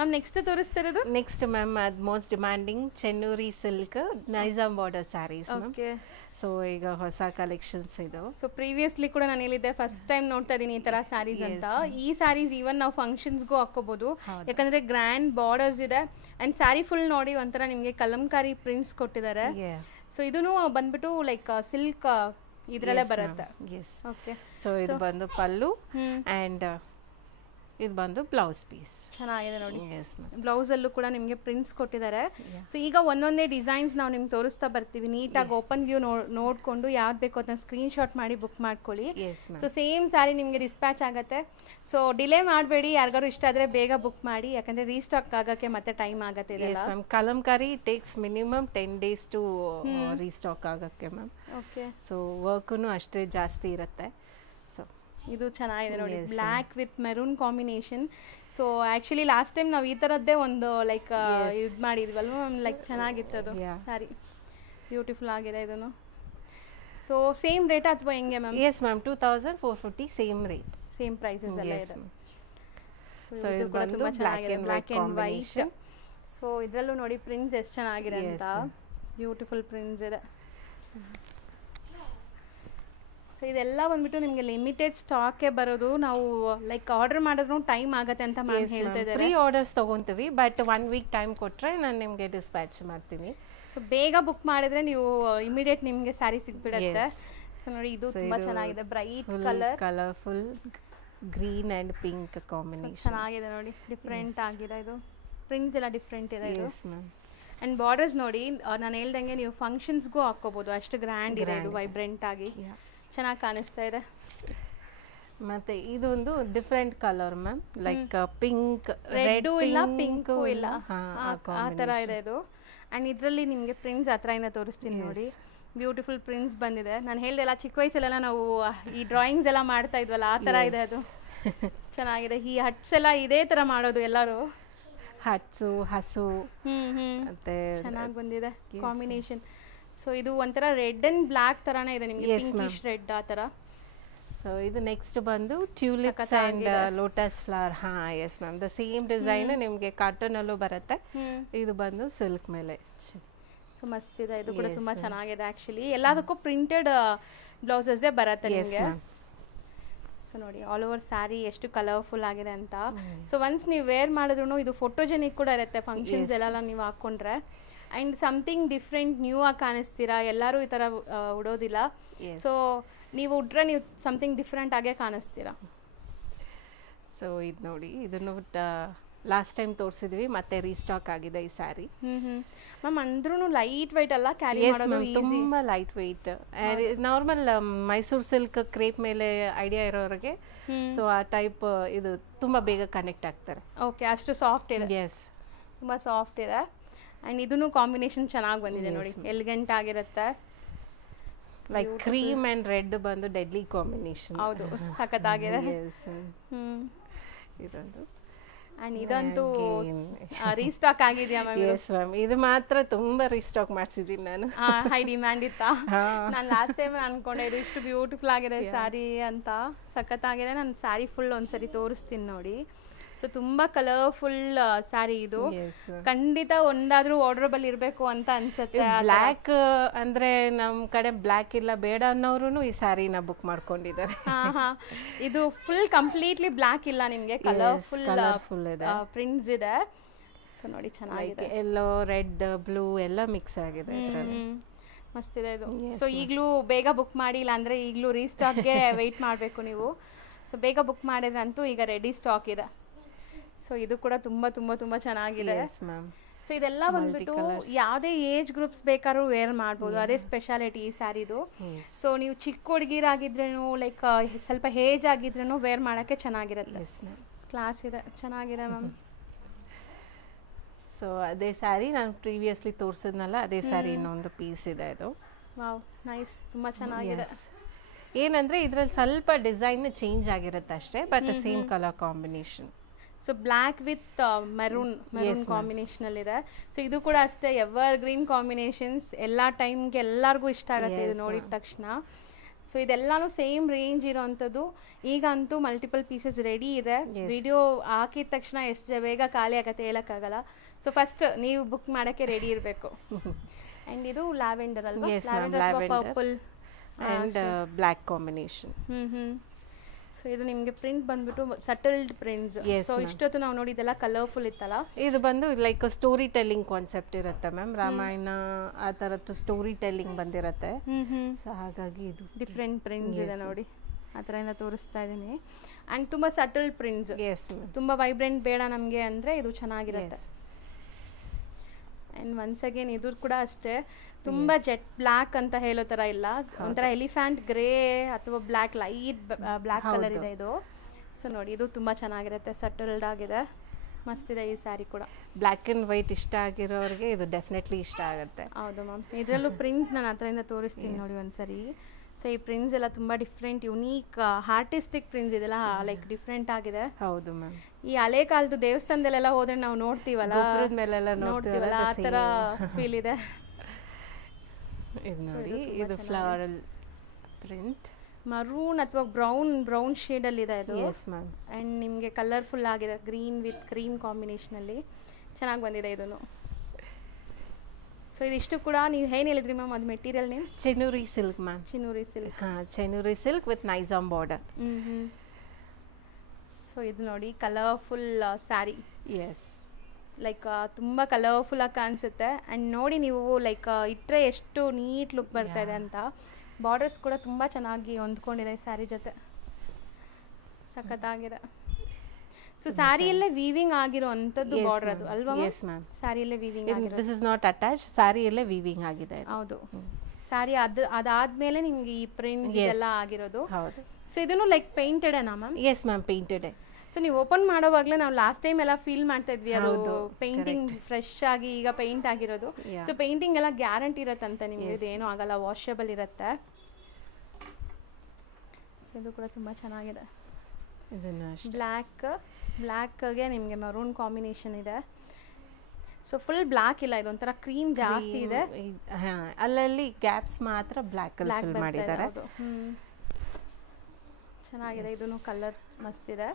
ಮ್ಯಾಮ್ ನೆಕ್ಸ್ಟ್ ತೋರಿಸ್ತಿರೋದು ನೆಕ್ಸ್ಟ್ ಮ್ಯಾಮ್ ಅದು most demanding Chennuri silk Nizam border saris. Okay. So ಈಗ ಹೊಸ ಕಲೆಕ್ಷನ್ಸ್ ಇದು. ಸೊ ಪ್ರೀವಿಯಸ್ಲಿ ಕೂಡ ನಾನು ಹೇಳಿದ್ದೆ ಫಸ್ಟ್ ಟೈಮ್ ನೋಡ್ತಾ ಇದ್ದೀನಿ ಈ ತರ ಸ್ಯಾರೀಸ್ ಅಂತ. ಈ ಸ್ಯಾರೀಸ್ ಈವನ್ ನಾವು ಫಂಕ್ಷನ್ಸ್ಗೂ ಹಾಕೋಬಹುದು, ಯಾಕಂದ್ರೆ ಗ್ರ್ಯಾಂಡ್ ಬಾರ್ಡರ್ಸ್ ಇದೆ ಅಂಡ್ ಸ್ಯಾರಿ ಫುಲ್ ನೋಡಿ ಒಂಥರ ನಿಮಗೆ ಕಲಂಕಾರಿ ಪ್ರಿಂಟ್ಸ್ ಕೊಟ್ಟಿದ್ದಾರೆ. ಸೊ ಇದೂ ಬಂದ್ಬಿಟ್ಟು ಲೈಕ್ ಸಿಲ್ಕ್ ಇದ್ರಲ್ಲೇ ಬರುತ್ತೆ. ಓಕೆ. ಸೊ ಇದು ಬಂದು ಪಲ್ಲು ಅಂಡ್ ಇದು ಬಂದು ಬ್ಲೌಸ್ ಪೀಸ್. ಚೆನ್ನಾಗಿದೆ ನೋಡಿ. ಬ್ಲೌಸ್ ಅಲ್ಲೂ ಕೂಡ ನಿಮಗೆ ಪ್ರಿಂಟ್ಸ್ ಕೊಟ್ಟಿದ್ದಾರೆ. ಸೊ ಈಗ ಒಂದೊಂದೇ ಡಿಸೈನ್ಸ್ ನಾವು ನಿಮ್ಗೆ ತೋರಿಸ್ತಾ ಬರ್ತೀವಿ. ನೀಟಾಗಿ ಓಪನ್ ವ್ಯೂ ನೋಡ್ಕೊಂಡು ಯಾವ್ದು ಬೇಕೋ ಅದನ್ನ ಸ್ಕ್ರೀನ್ ಶಾಟ್ ಮಾಡಿ ಬುಕ್ ಮಾಡ್ಕೊಳ್ಳಿ. ಸೊ ಸೇಮ್ ಸ್ಯಾರಿ ನಿಮಗೆ ಡಿಸ್ಪ್ಯಾಚ್ ಆಗುತ್ತೆ. ಸೊ ಡಿಲೇ ಮಾಡಬೇಡಿ, ಯಾರಿಗಾರು ಇಷ್ಟ ಆದರೆ ಬೇಗ ಬುಕ್ ಮಾಡಿ, ಯಾಕಂದ್ರೆ ರೀಸ್ಟಾಕ್ ಆಗೋಕ್ಕೆ ಮತ್ತೆ ಟೈಮ್ ಆಗುತ್ತೆ. Kalamkari takes minimum 10 days to restock ಆಗೋಕ್ಕೆ ಮ್ಯಾಮ್. ಓಕೆ. ಸೊ ವರ್ಕೂ ಅಷ್ಟೇ ಜಾಸ್ತಿ ಇರುತ್ತೆ. ಸೊ ಇದು ಚೆನ್ನಾಗಿದೆ ನೋಡಿ, black with maroon combination. So actually last time ನಾವು ಈ ಥರದ್ದೇ ಒಂದು ಲೈಕ್ ಇದು ಮಾಡಿದ್ವಲ್ವ, ಲೈಕ್ ಚೆನ್ನಾಗಿತ್ತು ಅದು ಸಾರಿ. ಬ್ಯೂಟಿಫುಲ್ ಆಗಿದೆ ಇದನ್ನು. ಸೊ ಸೇಮ್ ರೇಟ್ ಅಥವಾ ಹೆಂಗೆ ma'am? Yes ma'am, 2450 same rate, same prices ಎಲ್ಲ ಇದೆ. ಸೊ ಇದು ಕೂಡ ತುಂಬಾ ಚೆನ್ನಾಗಿದೆ, ಬ್ಲ್ಯಾಕ್ ಅಂಡ್ ವೈಟ್. ಸೊ ಇದರಲ್ಲೂ ನೋಡಿ ಪ್ರಿಂಟ್ಸ್ ಎಷ್ಟು ಚೆನ್ನಾಗಿದೆ ಅಂತ, ಬ್ಯೂಟಿಫುಲ್ ಪ್ರಿಂಟ್ಸ್ ಇದೆ. ಸೊ ಇದೆಲ್ಲ ಬಂದ್ಬಿಟ್ಟು ನಿಮಗೆ ಲಿಮಿಟೆಡ್ ಸ್ಟಾಕೇ ಬರೋದು. ನಾವು ಲೈಕ್ ಆರ್ಡರ್ ಮಾಡಿದ್ರು ಟೈಮ್ ಆಗುತ್ತೆ ಅಂತ ಹೇಳ್ತಾ ಇದ್ದಾರೆ. ಪ್ರೀ ಆರ್ಡರ್ಸ್ ತೊಗೊತೀವಿ, ಬಟ್ 1 week ಟೈಮ್ ಕೊಟ್ಟರೆ ನಾನು ನಿಮಗೆ ಡಿಸ್ಪ್ಯಾಚ್ ಮಾಡ್ತೀನಿ. ಸೊ ಬೇಗ ಬುಕ್ ಮಾಡಿದ್ರೆ ನೀವು ಇಮಿಡಿಯೇಟ್ ನಿಮಗೆ ಸ್ಯಾರಿ ಸಿಗ್ಬಿಡುತ್ತೆ. ಸೊ ನೋಡಿ ಇದು ತುಂಬಾ ಚೆನ್ನಾಗಿದೆ, bright colour, colourful green and pink combination ಚೆನ್ನಾಗಿದೆ ನೋಡಿ. ಡಿಫ್ರೆಂಟ್ ಆಗಿದೆ, ಇದು ಪ್ರಿಂಟ್ಸ್ ಎಲ್ಲ ಡಿಫ್ರೆಂಟ್ ಇದೆ ಇದು. ಅಂಡ್ ಬಾರ್ಡರ್ಸ್ ನೋಡಿ, ನಾನು ಹೇಳ್ದಂಗೆ ನೀವು ಫಂಕ್ಷನ್ಸ್ಗೂ ಹಾಕೋಬಹುದು, ಅಷ್ಟು ಗ್ರ್ಯಾಂಡ್ ಇದೆ ಇದು, ವೈಬ್ರೆಂಟ್ ಆಗಿ ಚೆನ್ನಾಗಿ ಕಾಣಿಸ್ತಾ ಇದೆ. ಮತ್ತೆ ಇದೊಂದು different colour ma'am, like pink, red ಇಲ್ಲ, ಪಿಂಕ್ ಇಲ್ಲ, ಆ ತರ ಇದೆ ಇದು. ಅಂಡ್ ಇದರಲ್ಲಿ ನಿಮಗೆ ಪ್ರಿಂಟ್ಸ್ ಹತ್ರದಿಂದ ತೋರಿಸ್ತೀನಿ ನೋಡಿ, ಬ್ಯೂಟಿಫುಲ್ ಪ್ರಿಂಟ್ಸ್ ಬಂದಿದೆ. ನಾನು ಹೇಳ್ದೆಲ್ಲ ಚಿಕ್ಕ ವಯಸ್ಸಲ್ಲೆಲ್ಲ ನಾವು ಈ ಡ್ರಾಯಿಂಗ್ಸ್ ಎಲ್ಲ ಮಾಡ್ತಾ ಇದ್ವಲ್ಲ, ಆ ತರ ಇದೆ ಅದು. ಚೆನ್ನಾಗಿದೆ. ಈ ಹಟ್ಸ್ ಎಲ್ಲ ಇದೇ ತರ ಮಾಡೋದು ಎಲ್ಲರೂ, ಹಟ್ಸು ಹಸು ಮತ್ತೆ ಚೆನ್ನಾಗಿ ಬಂದಿದೆ ಕಾಂಬಿನೇಷನ್. ಸೊ ಇದು ಒಂಥರ ರೆಡ್ ಅಂಡ್ ಬ್ಲ್ಯಾಕ್ ತರಾನೇ ಇದೆ ನಿಮಗೆ, ಪಿಂಕಿಶ್ ರೆಡ್ ಆ ತರ. ಸೊ ಇದು ನೆಕ್ಸ್ಟ್ ಬಂದು ಟ್ಯೂಲಿಪ್ಸ್ ಅಂಡ್ ಲೋಟಸ್ ಫ್ಲವರ್. ಹಾ yes ma'am, the same design ನಿಮಗೆ ಕಾಟನ್ ಅಲ್ಲೂ ಬರುತ್ತೆ. ಇದು ಬಂದು ಸಿಲ್ಕ್ ಮೇಲೆ. ಸೊ ಮಸ್ತ್ ಇದೆ, ಇದು ಕೂಡ ತುಂಬಾ ಚೆನ್ನಾಗಿದೆ. ಆಕ್ಚುಲಿ ಎಲ್ಲದಕ್ಕೂ ಪ್ರಿಂಟೆಡ್ ಬ್ಲೌಸಸ್ ಬರುತ್ತೆ ನಿಮಗೆ. ಸೊ ನೋಡಿ ಆಲ್ ಓವರ್ ಸ್ಯಾರಿ ಎಷ್ಟು ಕಲರ್ಫುಲ್ ಆಗಿದೆ ಅಂತ. ಸೊ ಒನ್ಸ್ ನೀವು ವೇರ್ ಮಾಡಿದ್ರು ಇದು ಫೋಟೋಜೆನಿಕ್ ಕೂಡ ಇರುತ್ತೆ, ಫಂಕ್ಷನ್ಸ್ ಎಲ್ಲ ನೀವು ಹಾಕೊಂಡ್ರೆ. ಆ್ಯಂಡ್ ಸಮಥಿಂಗ್ ಡಿಫ್ರೆಂಟ್ ನ್ಯೂ ಆಗಿ ಕಾಣಿಸ್ತೀರಾ, ಎಲ್ಲರೂ ಈ ಥರ ಉಡೋದಿಲ್ಲ. ಸೊ ನೀವು ಉಡ್ರೆ ನೀವು ಸಮಥಿಂಗ್ ಡಿಫ್ರೆಂಟ್ ಆಗೇ ಕಾಣಿಸ್ತೀರಾ. ಸೊ ಇದು ನೋಡಿ, ಇದನ್ನು ಲಾಸ್ಟ್ ಟೈಮ್ ತೋರಿಸಿದ್ವಿ, ಮತ್ತೆ ರೀಸ್ಟಾಕ್ ಆಗಿದೆ ಈ ಸ್ಯಾರಿ. ಮ್ಯಾಮ್ ಅಂದ್ರೂ ಲೈಟ್ ವೆಯ್ಟ್ ಅಲ್ಲ, ಕ್ಯಾರಿ ಮಾಡೋದು ತುಂಬ light weight. Normal Mysore silk crepe ಮೇಲೆ ಐಡಿಯಾ ಇರೋರಿಗೆ ಸೊ ಆ ಟೈಪ್ ಇದು ತುಂಬ ಬೇಗ ಕನೆಕ್ಟ್ ಆಗ್ತಾರೆ. ಓಕೆ, ಅಷ್ಟು ಸಾಫ್ಟ್ ಇದೆ. ಎಸ್, ತುಂಬ ಸಾಫ್ಟ್ ಇದೆ. ಆ್ಯಂಡ್ ಇದೂ ಕಾಂಬಿನೇಷನ್ ಚೆನ್ನಾಗಿ ಬಂದಿದೆ ನೋಡಿ, ಎಲಿಗೆಂಟ್ ಆಗಿರುತ್ತೆ. ಲೈಕ್ ಕ್ರೀಮ್ ಆ್ಯಂಡ್ ರೆಡ್ ಬಂದು ಡೆಡ್ಲಿ ಕಾಂಬಿನೇಷನ್. ಹೌದು, ಸಖತ್ತಾಗಿದೆ. ಇದೊಂದು ಆ್ಯಂಡ್ ಇದಂತೂ ರೀಸ್ಟಾಕ್ ಆಗಿದೆಯಾ ಮ್ಯಾಮ್? ಎಸ್ ಮ್ಯಾಮ್, ಇದು ಮಾತ್ರ ತುಂಬ ರೀಸ್ಟಾಕ್ ಮಾಡಿಸಿದ್ದೀನಿ ನಾನು. ಹೈ ಡಿಮ್ಯಾಂಡ್ ಇತ್ತಾ? ನಾನು ಲಾಸ್ಟ್ ಟೈಮ್ ಅನ್ಕೊಂಡೆ ಇದು ಇಷ್ಟು ಬ್ಯೂಟಿಫುಲ್ ಆಗಿದೆ ಸ್ಯಾರಿ ಅಂತ. ಸಖತ್ತಾಗಿದೆ. ನಾನು ಸ್ಯಾರಿ ಫುಲ್ ಒಂದ್ಸರಿ ತೋರಿಸ್ತೀನಿ ನೋಡಿ. ಸೊ ತುಂಬ ಕಲರ್ಫುಲ್ ಸ್ಯಾರಿ ಇದು. ಖಂಡಿತ ಒಂದಾದ್ರೂ ಆರ್ಡರಬಲ್ ಇರಬೇಕು ಅಂತ ಅನ್ಸುತ್ತೆ. ಬ್ಲ್ಯಾಕ್ ಅಂದ್ರೆ ನಮ್ಮ ಕಡೆ ಬ್ಲ್ಯಾಕ್ ಇಲ್ಲ ಬೇಡ ಅನ್ನೋರು ಈ ಸ್ಯಾರಿನ ಬುಕ್ ಮಾಡ್ಕೊಂಡಿದ್ದಾರೆ. ಇದು ಫುಲ್ ಕಂಪ್ಲೀಟ್ಲಿ ಬ್ಲ್ಯಾಕ್ ಇಲ್ಲ, ನಿಮಗೆ ಕಲರ್ಫುಲ್ ಪ್ರಿಂಟ್ಸ್ ಇದೆ. ಸೊ ನೋಡಿ ಚೆನ್ನಾಗಿದೆ, ಎಲ್ಲೋ ರೆಡ್ ಬ್ಲೂ ಎಲ್ಲ ಮಿಕ್ಸ್ ಆಗಿದೆ, ಮಸ್ತ್ ಇದೆ ಇದು. ಸೊ ಈಗಲೂ ಬೇಗ ಬುಕ್ ಮಾಡಿ, ಇಲ್ಲ ಅಂದ್ರೆ ಈಗಲೂ ರೀಸ್ಟಾಕ್ಗೆ ವೆಯ್ಟ್ ಮಾಡಬೇಕು ನೀವು. ಸೊ ಬೇಗ ಬುಕ್ ಮಾಡಿದ್ರಂತೂ ಈಗ ರೆಡಿ ಸ್ಟಾಕ್ ಇದೆ. ಸೊ ಇದು ಕೂಡ ತುಂಬಾ ತುಂಬಾ ತುಂಬಾ ಚೆನ್ನಾಗಿದೆ. ಸೊ ಇದೆಲ್ಲ ಬಂದ್ಬಿಟ್ಟು ಯಾವುದೇ ಏಜ್ ಗ್ರೂಪ್ಸ್ ಬೇಕಾದ್ರೂ ವೇರ್ ಮಾಡ್ಬೋದು, ಅದೇ ಸ್ಪೆಷಾಲಿಟಿ ಈ ಸ್ಯಾರಿದು. ಸೊ ನೀವು ಚಿಕ್ಕ ಹುಡುಗಿರಾಗಿದ್ರೇನು ಲೈಕ್ ಸ್ವಲ್ಪ ಏಜ್ ಆಗಿದ್ರೇನು ವೇರ್ ಮಾಡೋಕ್ಕೆ ಚೆನ್ನಾಗಿರುತ್ತೆ. ಕ್ಲಾಸ್ ಇದೆ, ಚೆನ್ನಾಗಿದೆ ಮ್ಯಾಮ್. ಸೊ ಅದೇ ಸ್ಯಾರಿ ನಾನು ಪ್ರೀವಿಯಸ್ಲಿ ತೋರಿಸಿದ್ನಲ್ಲ, ಅದೇ ಸ್ಯಾರಿ ಇನ್ನೊಂದು ಪೀಸ್ ಇದೆ ಇದು. ವಾವ್, ನೈಸ್, ತುಂಬಾ ಚೆನ್ನಾಗಿದೆ. ಏನಂದ್ರೆ ಇದ್ರಲ್ಲಿ ಸ್ವಲ್ಪ ಡಿಸೈನ್ ಚೇಂಜ್ ಆಗಿರುತ್ತೆ ಅಷ್ಟೇ, but same colour combination. So black with maroon combination ಅಲ್ಲಿ ಇದೆ. ಸೊ ಇದು ಕೂಡ ಅಷ್ಟೇ ಎವರ್ ಗ್ರೀನ್ ಕಾಂಬಿನೇಷನ್ಸ್, ಎಲ್ಲ ಟೈಮ್ಗೆ ಎಲ್ಲರಿಗೂ ಇಷ್ಟ ಆಗುತ್ತೆ ಇದು ನೋಡಿದ ತಕ್ಷಣ. ಸೊ ಇದೆಲ್ಲಾನು ಸೇಮ್ ರೇಂಜ್ ಇರೋವಂಥದ್ದು. ಈಗ ಅಂತೂ ಮಲ್ಟಿಪಲ್ ಪೀಸಸ್ ರೆಡಿ ಇದೆ. ವಿಡಿಯೋ ಹಾಕಿದ ತಕ್ಷಣ ಎಷ್ಟು ಬೇಗ ಖಾಲಿ ಆಗತ್ತೆ ಹೇಳೋಕ್ಕಾಗಲ್ಲ. ಸೊ ಫಸ್ಟ್ ನೀವು ಬುಕ್ ಮಾಡೋಕ್ಕೆ ರೆಡಿ ಇರಬೇಕು. ಆ್ಯಂಡ್ ಇದು ಲ್ಯಾವೆಂಡರ್ ಅಲ್ವಾ? Lavender purple and black combination. So ಇದು ನಿಮಗೆ ಪ್ರಿಂಟ್ ಬಂದ್ಬಿಟ್ಟು ಸಟಲ್ಡ್ ಪ್ರಿಂಟ್ಸ್. ಸೊ ಇಷ್ಟೊತ್ತು ನಾವು ನೋಡಿದೆಲ್ಲ ಕಲರ್ಫುಲ್ ಇತ್ತಲ್ಲ, ಇದು ಬಂದು ಲೈಕ್ ಸ್ಟೋರಿ ಟೆಲ್ಲಿಂಗ್ ಕಾನ್ಸೆಪ್ಟ್ ಇರುತ್ತೆ ಮ್ಯಾಮ್. ರಾಮಾಯಣ ಆ ಥರದ್ದು ಸ್ಟೋರಿ ಟೆಲ್ಲಿಂಗ್ ಬಂದಿರುತ್ತೆ. ಸೊ ಹಾಗಾಗಿ ಇದು ಡಿಫ್ರೆಂಟ್ ಪ್ರಿಂಟ್ಸ್ ಇದೆ ನೋಡಿ, ಆ ಥರ ಎಲ್ಲ ತೋರಿಸ್ತಾ ಇದ್ದೀನಿ. ಆ್ಯಂಡ್ ತುಂಬ ಸಟಲ್ ಪ್ರಿಂಟ್ಸ್, ತುಂಬ ವೈಬ್ರೆಂಟ್ ಬೇಡ ನಮಗೆ ಅಂದರೆ ಇದು ಚೆನ್ನಾಗಿರುತ್ತೆ. ಆ್ಯಂಡ್ ಒನ್ಸ್ ಅಗೇನ್ ಇದು ಕೂಡ ಅಷ್ಟೇ, ತುಂಬ ಜೆಟ್ ಬ್ಲ್ಯಾಕ್ ಅಂತ ಹೇಳೋ ಥರ ಇಲ್ಲ, ಒಂಥರ ಎಲಿಫ್ಯಾಂಟ್ ಗ್ರೇ ಅಥವಾ ಬ್ಲ್ಯಾಕ್, ಲೈಟ್ ಬ್ಲ್ಯಾಕ್ ಕಲರ್ ಇದೆ ಇದು. ಸೊ ನೋಡಿ ಇದು ತುಂಬ ಚೆನ್ನಾಗಿರುತ್ತೆ, ಸಟಲ್ಡ್ ಆಗಿದೆ, ಮಸ್ತಿದೆ ಈ ಸ್ಯಾರಿ ಕೂಡ. ಬ್ಲ್ಯಾಕ್ ಆ್ಯಂಡ್ ವೈಟ್ ಇಷ್ಟ ಆಗಿರೋರಿಗೆ ಇದು ಡೆಫಿನೆಟ್ಲಿ ಇಷ್ಟ ಆಗುತ್ತೆ. ಹೌದು ಮ್ಯಾಮ್. ಇದರಲ್ಲೂ ಪ್ರಿಂಟ್ಸ್ ನಾನು ಹತ್ರದಿಂದ ತೋರಿಸ್ತೀನಿ ನೋಡಿ ಒಂದ್ಸರಿ. ಸೊ ಈ ಪ್ರಿಂಟ್ಸ್ ಎಲ್ಲ ತುಂಬ ಡಿಫ್ರೆಂಟ್, ಯುನೀಕ್, ಆರ್ಟಿಸ್ಟಿಕ್ ಪ್ರಿಂಟ್ಸ್ ಇದೆಲ್ಲ ಲೈಕ್ ಡಿಫ್ರೆಂಟ್ ಆಗಿದೆ. ಹೌದು ಮ್ಯಾಮ್. ಈ ಹಳೆ ಕಾಲದ ದೇವಸ್ಥಾನದಲ್ಲೆಲ್ಲ ಹೋದ್ರೆ ನಾವು ನೋಡ್ತೀವಲ್ಲ, ನೋಡ್ತೀವಲ್ಲ ಆ ಥರ ಫೀಲ್ ಇದೆ. ಇದು ನೋಡಿ, ಇದು ಫ್ಲವರಲ್ ಪ್ರಿಂಟ್, ಮರೂನ್ ಅಥವಾ ಬ್ರೌನ್ ಶೇಡಲ್ಲಿ ಇದೆ ಇದು. Yes ma'am. ಆ್ಯಂಡ್ ನಿಮಗೆ ಕಲರ್ಫುಲ್ ಆಗಿದೆ, ಗ್ರೀನ್ ವಿತ್ ಕ್ರೀಮ್ ಕಾಂಬಿನೇಷನಲ್ಲಿ ಚೆನ್ನಾಗಿ ಬಂದಿದೆ ಇದನ್ನು. ಸೊ ಇದಿಷ್ಟು ಕೂಡ ನೀವು ಏನು ಹೇಳಿದ್ರಿ ಮ್ಯಾಮ್, ಅದು material name? Chennuri silk ma'am. Chennuri silk. ಹಾಂ, Chennuri silk with Nizam border. So ಇದು ನೋಡಿ ಕಲರ್ಫುಲ್ ಸ್ಯಾರಿ. ಎಸ್, ಲೈಕ್ ತುಂಬ ಕಲರ್ಫುಲ್ಲಾಗಿ ಕಾಣಿಸುತ್ತೆ. ಆ್ಯಂಡ್ ನೋಡಿ ನೀವು ಲೈಕ್ ಇಟ್ಟರೆ ಎಷ್ಟು ನೀಟ್ ಲುಕ್ ಬರ್ತಾ ಇದೆ ಅಂತ. ಬಾರ್ಡರ್ಸ್ ಕೂಡ ತುಂಬ ಚೆನ್ನಾಗಿ ಹೊಂದ್ಕೊಂಡಿದೆ ಸ್ಯಾರಿ ಜೊತೆ, ಸಖತ್ತಾಗಿದೆ. ಸೊ ಸ್ಯಾರಿಯಲ್ಲೇ ವೀವಿಂಗ್ ಆಗಿರೋ ಅಂಥದ್ದು ಬಾರ್ಡರ್ ಅದು ಅಲ್ವಾ? ಎಸ್ ಮ್ಯಾಮ್, ಸ್ಯಾರಿಯಲ್ಲೇ ವೀವಿಂಗ್ ಆಗಿದೆ. ದಿಸ್ ಇಸ್ ನಾಟ್ ಅಟ್ಯಾಚ್, ಸ್ಯಾರಿಯಲ್ಲೇ ವೀವಿಂಗ್ ಆಗಿದೆ. ಹೌದು, ಸ್ಯಾರಿ ಅದಾದ್ಮೇಲೆ ನಿಮ್ಗೆ ಈ ಪ್ರಿಂಟ್ ಎಲ್ಲ ಆಗಿರೋದು. ಹೌದು. ಸೊ ಇದನ್ನು ಲೈಕ್ ಪೇಂಟೆಡೇನಾ ma'am? Yes ma'am, painted. So ನೀವು ಓಪನ್ ಮಾಡೋವಾಗಲೇ ನಾವು ಲಾಸ್ಟ್ ಟೈಮ್ ಎಲ್ಲ ಫೀಲ್ ಮಾಡ್ತಾ ಇದ್ವಿ ಅದು ಪೇಂಟಿಂಗ್ ಫ್ರೆಶ್ ಆಗಿ ಈಗ ಪೇಂಟ್ ಆಗಿರೋದು. ಸೊ ಪೇಂಟಿಂಗ್ ಎಲ್ಲ ಗ್ಯಾರಂಟಿ ಇರತ್ತಂತೆ ನಿಮ್ಗೆ, ಇದೇನೂ ಆಗಲ್ಲ, ವಾಷಬಲ್ ಇರುತ್ತೆ. ಸೊ ಇದು ಕೂಡ ತುಂಬ ಚೆನ್ನಾಗಿದೆ. ಬ್ಲ್ಯಾಕ್ಗೆ ನಿಮಗೆ ಮರೂನ್ ಕಾಂಬಿನೇಷನ್ ಇದೆ. ಸೊ ಫುಲ್ ಬ್ಲ್ಯಾಕ್ ಇಲ್ಲ, ಇದೊಂಥರ ಕ್ರೀಮ್ ಜಾಸ್ತಿ ಇದೆ. ಅಲ್ಲಲ್ಲಿ ಗ್ಯಾಪ್ಸ್ ಮಾತ್ರ ಬ್ಲ್ಯಾಕ್ ಮಾಡಿದ್ದಾರೆ. ಚೆನ್ನಾಗಿದೆ, ಇದನ್ನು ಕಲರ್ ಮಸ್ತಿದೆ.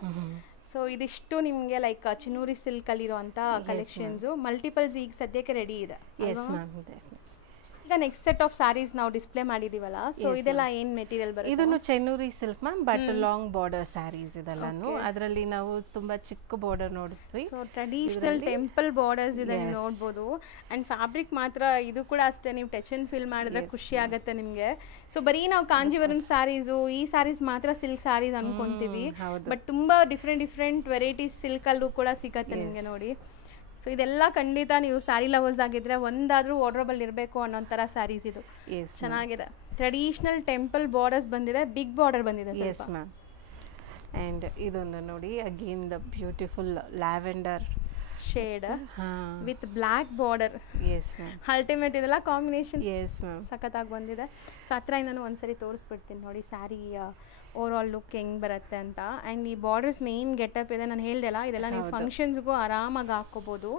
ಸೊ ಇದಿಷ್ಟು ನಿಮಗೆ ಲೈಕ್ ಚಿನ್ನೂರಿ ಸಿಲ್ಕ್ ಅಲ್ಲಿರುವಂಥ ಕಲೆಕ್ಷನ್ಸು, ಮಲ್ಟಿಪಲ್ಸ್ ಈಗ ಸದ್ಯಕ್ಕೆ ರೆಡಿ ಇದೆ. ಈಗ ನೆಕ್ಸ್ಟ್ ಸೆಟ್ ಆಫ್ ಸ್ಯಾರೀಸ್ ನಾವು ಡಿಸ್ಪ್ಲೇ ಮಾಡಿದೀವಲ್ಲ, ಸೊ ಇದೆಲ್ಲ ಏನ್ ಮೆಟೀರಿಯಲ್ ಬರುತ್ತೆ? ಇದನ್ನು Chennuri silk ma'am, but long border saris ಇದೆಲ್ಲಾನು. ಅದರಲ್ಲಿ ನಾವು ತುಂಬಾ ಚಿಕ್ಕ ಬಾರ್ಡರ್ ನೋಡಿದ್ವಿ. ಸೊ ಟ್ರೆಡಿಷನಲ್ ಟೆಂಪಲ್ ಬಾರ್ಡರ್ಸ್ ಇದೆ, ನೀವು ನೋಡ್ಬೋದು. ಅಂಡ್ ಫ್ಯಾಬ್ರಿಕ್ ಮಾತ್ರ ಇದು ಕೂಡ ಅಷ್ಟೇ, ನೀವು ಟಚ್ ಅಂಡ್ ಫೀಲ್ ಮಾಡಿದ್ರೆ ಖುಷಿ ಆಗುತ್ತೆ ನಿಮ್ಗೆ. ಸೊ ಬರೀ ನಾವು ಕಾಂಜೀವರಂ ಸ್ಯಾರೀಸು, ಈ ಸ್ಯಾರೀಸ್ ಮಾತ್ರ ಸಿಲ್ಕ್ ಸ್ಯಾರೀಸ್ ಅನ್ಕೊಂತೀವಿ, ಬಟ್ ತುಂಬಾ ಡಿಫ್ರೆಂಟ್ ವೆರೈಟೀಸ್ ಸಿಲ್ಕ್ ಅಲ್ಲೂ ಕೂಡ ಸಿಗತ್ತೆ ನಿಮ್ಗೆ ನೋಡಿ. ಸೊ ಇದೆಲ್ಲ ಖಂಡಿತ ನೀವು ಸ್ಯಾರಿ ಲವರ್ಸ್ ಆಗಿದ್ರೆ ಒಂದಾದ್ರೂ ವಾರ್ಡ್ರೋಬಲ್ ಇರಬೇಕು ಅನ್ನೋ ಥರ ಸ್ಯಾರೀಸ್ ಇದು. ಚೆನ್ನಾಗಿದೆ, ಟ್ರೆಡಿಷನಲ್ ಟೆಂಪಲ್ ಬಾರ್ಡರ್ಸ್ ಬಂದಿದೆ, ಬಿಗ್ ಬಾರ್ಡರ್ ಬಂದಿದೆ. Yes ma'am. ಆ್ಯಂಡ್ ಇದೊಂದು ನೋಡಿ, again the beautiful lavender shade with black border. Yes ma'am, ultimate ಇದೆಲ್ಲ ಕಾಂಬಿನೇಷನ್. ಎಸ್ ಮ್ಯಾಮ್, ಸಖತ್ತಾಗಿ ಬಂದಿದೆ. ಸೊ ಹತ್ರದಿಂದನೂ ಒಂದ್ಸರಿ ತೋರಿಸ್ಬಿಡ್ತೀನಿ ನೋಡಿ ಸ್ಯಾರಿ ಓವರ್ ಆಲ್ ಲುಕ್ ಹೆಂಗೆ ಬರುತ್ತೆ ಅಂತ. ಆ್ಯಂಡ್ ಈ ಬಾರ್ಡರ್ಸ್ ಮೇನ್ ಗೆಟಪ್ ಇದೆ, ನಾನು ಹೇಳ್ದೆಲ್ಲ, ಇದೆಲ್ಲ ನೀವು ಫಂಕ್ಷನ್ಸ್ಗೂ ಆರಾಮಾಗಿ ಹಾಕ್ಕೋಬೋದು.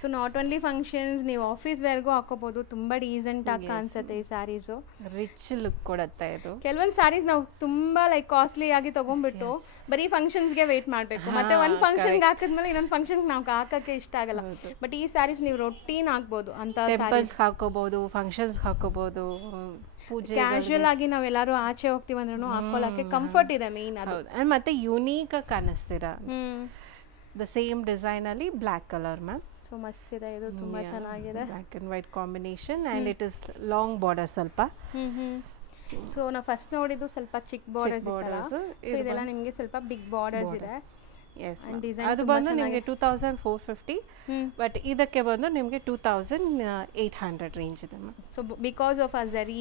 ಸೊ ನಾಟ್ ಓನ್ಲಿ ಫಂಕ್ಷನ್ಸ್, ನೀವು ಆಫೀಸ್ ವೇರ್ಗೂ ಹಾಕೋಬಹುದು, ತುಂಬ ಡೀಸೆಂಟ್ ಆಗಿ ಕಾಣಿಸುತ್ತೆ ಈ ಸ್ಯಾರೀಸು. ರಿಚ್ ಲುಕ್ ಕೊಡುತ್ತೆ ಇದು. ಕೆಲವೊಂದು ಸ್ಯಾರೀಸ್ ನಾವು ತುಂಬಾ ಲೈಕ್ ಕಾಸ್ಟ್ಲಿ ಆಗಿ ತಗೊಂಡ್ಬಿಟ್ಟು ಬರೀ ಫಂಕ್ಷನ್ಸ್ಗೆ ವೇಟ್ ಮಾಡಬೇಕು, ಮತ್ತೆ ಒಂದು ಫಂಕ್ಷನ್ಗೆ ಹಾಕಿದ್ಮೇಲೆ ಇನ್ನೊಂದು ಫಂಕ್ಷನ್ಗೆ ನಾವು ಹಾಕಕ್ಕೆ ಇಷ್ಟ ಆಗಲ್ಲ. ಬಟ್ ಈ ಸ್ಯಾರೀಸ್ ನೀವು ರೊಟೀನ್ ಹಾಕ್ಬೋದು ಅಂತ, ಟೆಂಪಲ್ಸ್ ಹಾಕೋಬಹುದು, ಫಂಕ್ಷನ್ಸ್ ಹಾಕೋಬಹುದು, ಕ್ಯಾಶುಯಲ್ ಆಗಿ ನಾವು ಎಲ್ಲಾರು ಆಚೆ ಹೋಗ್ತೀವಿ ಅಂದ್ರೂ ಹಾಕೊಳ್ಳಕ್ಕೆ ಕಂಫರ್ಟ್ ಇದೆ ಮೇನ್ ಅದು. ಮತ್ತೆ ಯುನೀಕ್ ಆಗಿ ಕಾಣಿಸ್ತೀರಾ. ದ ಸೇಮ್ ಡಿಸೈನ್ ಅಲ್ಲಿ ಬ್ಲ್ಯಾಕ್ ಕಲರ್ ಮ್ಯಾಮ್. ಸೊ ಮಸ್ತ್ ಇದೆ, ಇದು ತುಂಬಾ ಚೆನ್ನಾಗಿದೆ. Black and white combination and it is long border ಸ್ವಲ್ಪ. ಸೊ ನಾವು ಫಸ್ಟ್ ನೋಡಿದ್ದು ಸ್ವಲ್ಪ ಚಿಕ್ಕ ಬಾರ್ಡರ್ಸ್ ಇತ್ತಲ್ಲ, ಸೊ ಇದೆಲ್ಲ ನಿಮಗೆ ಸ್ವಲ್ಪ ಬಿಗ್ ಬಾರ್ಡರ್ಸ್ ಇದೆ. ಅದು ಬಂದು ನಿಮಗೆ 2450, ಬಟ್ ಇದಕ್ಕೆ ಬಂದು ನಿಮಗೆ 2800 ರೇಂಜ್ ಇದೆ ma'am. So because of zari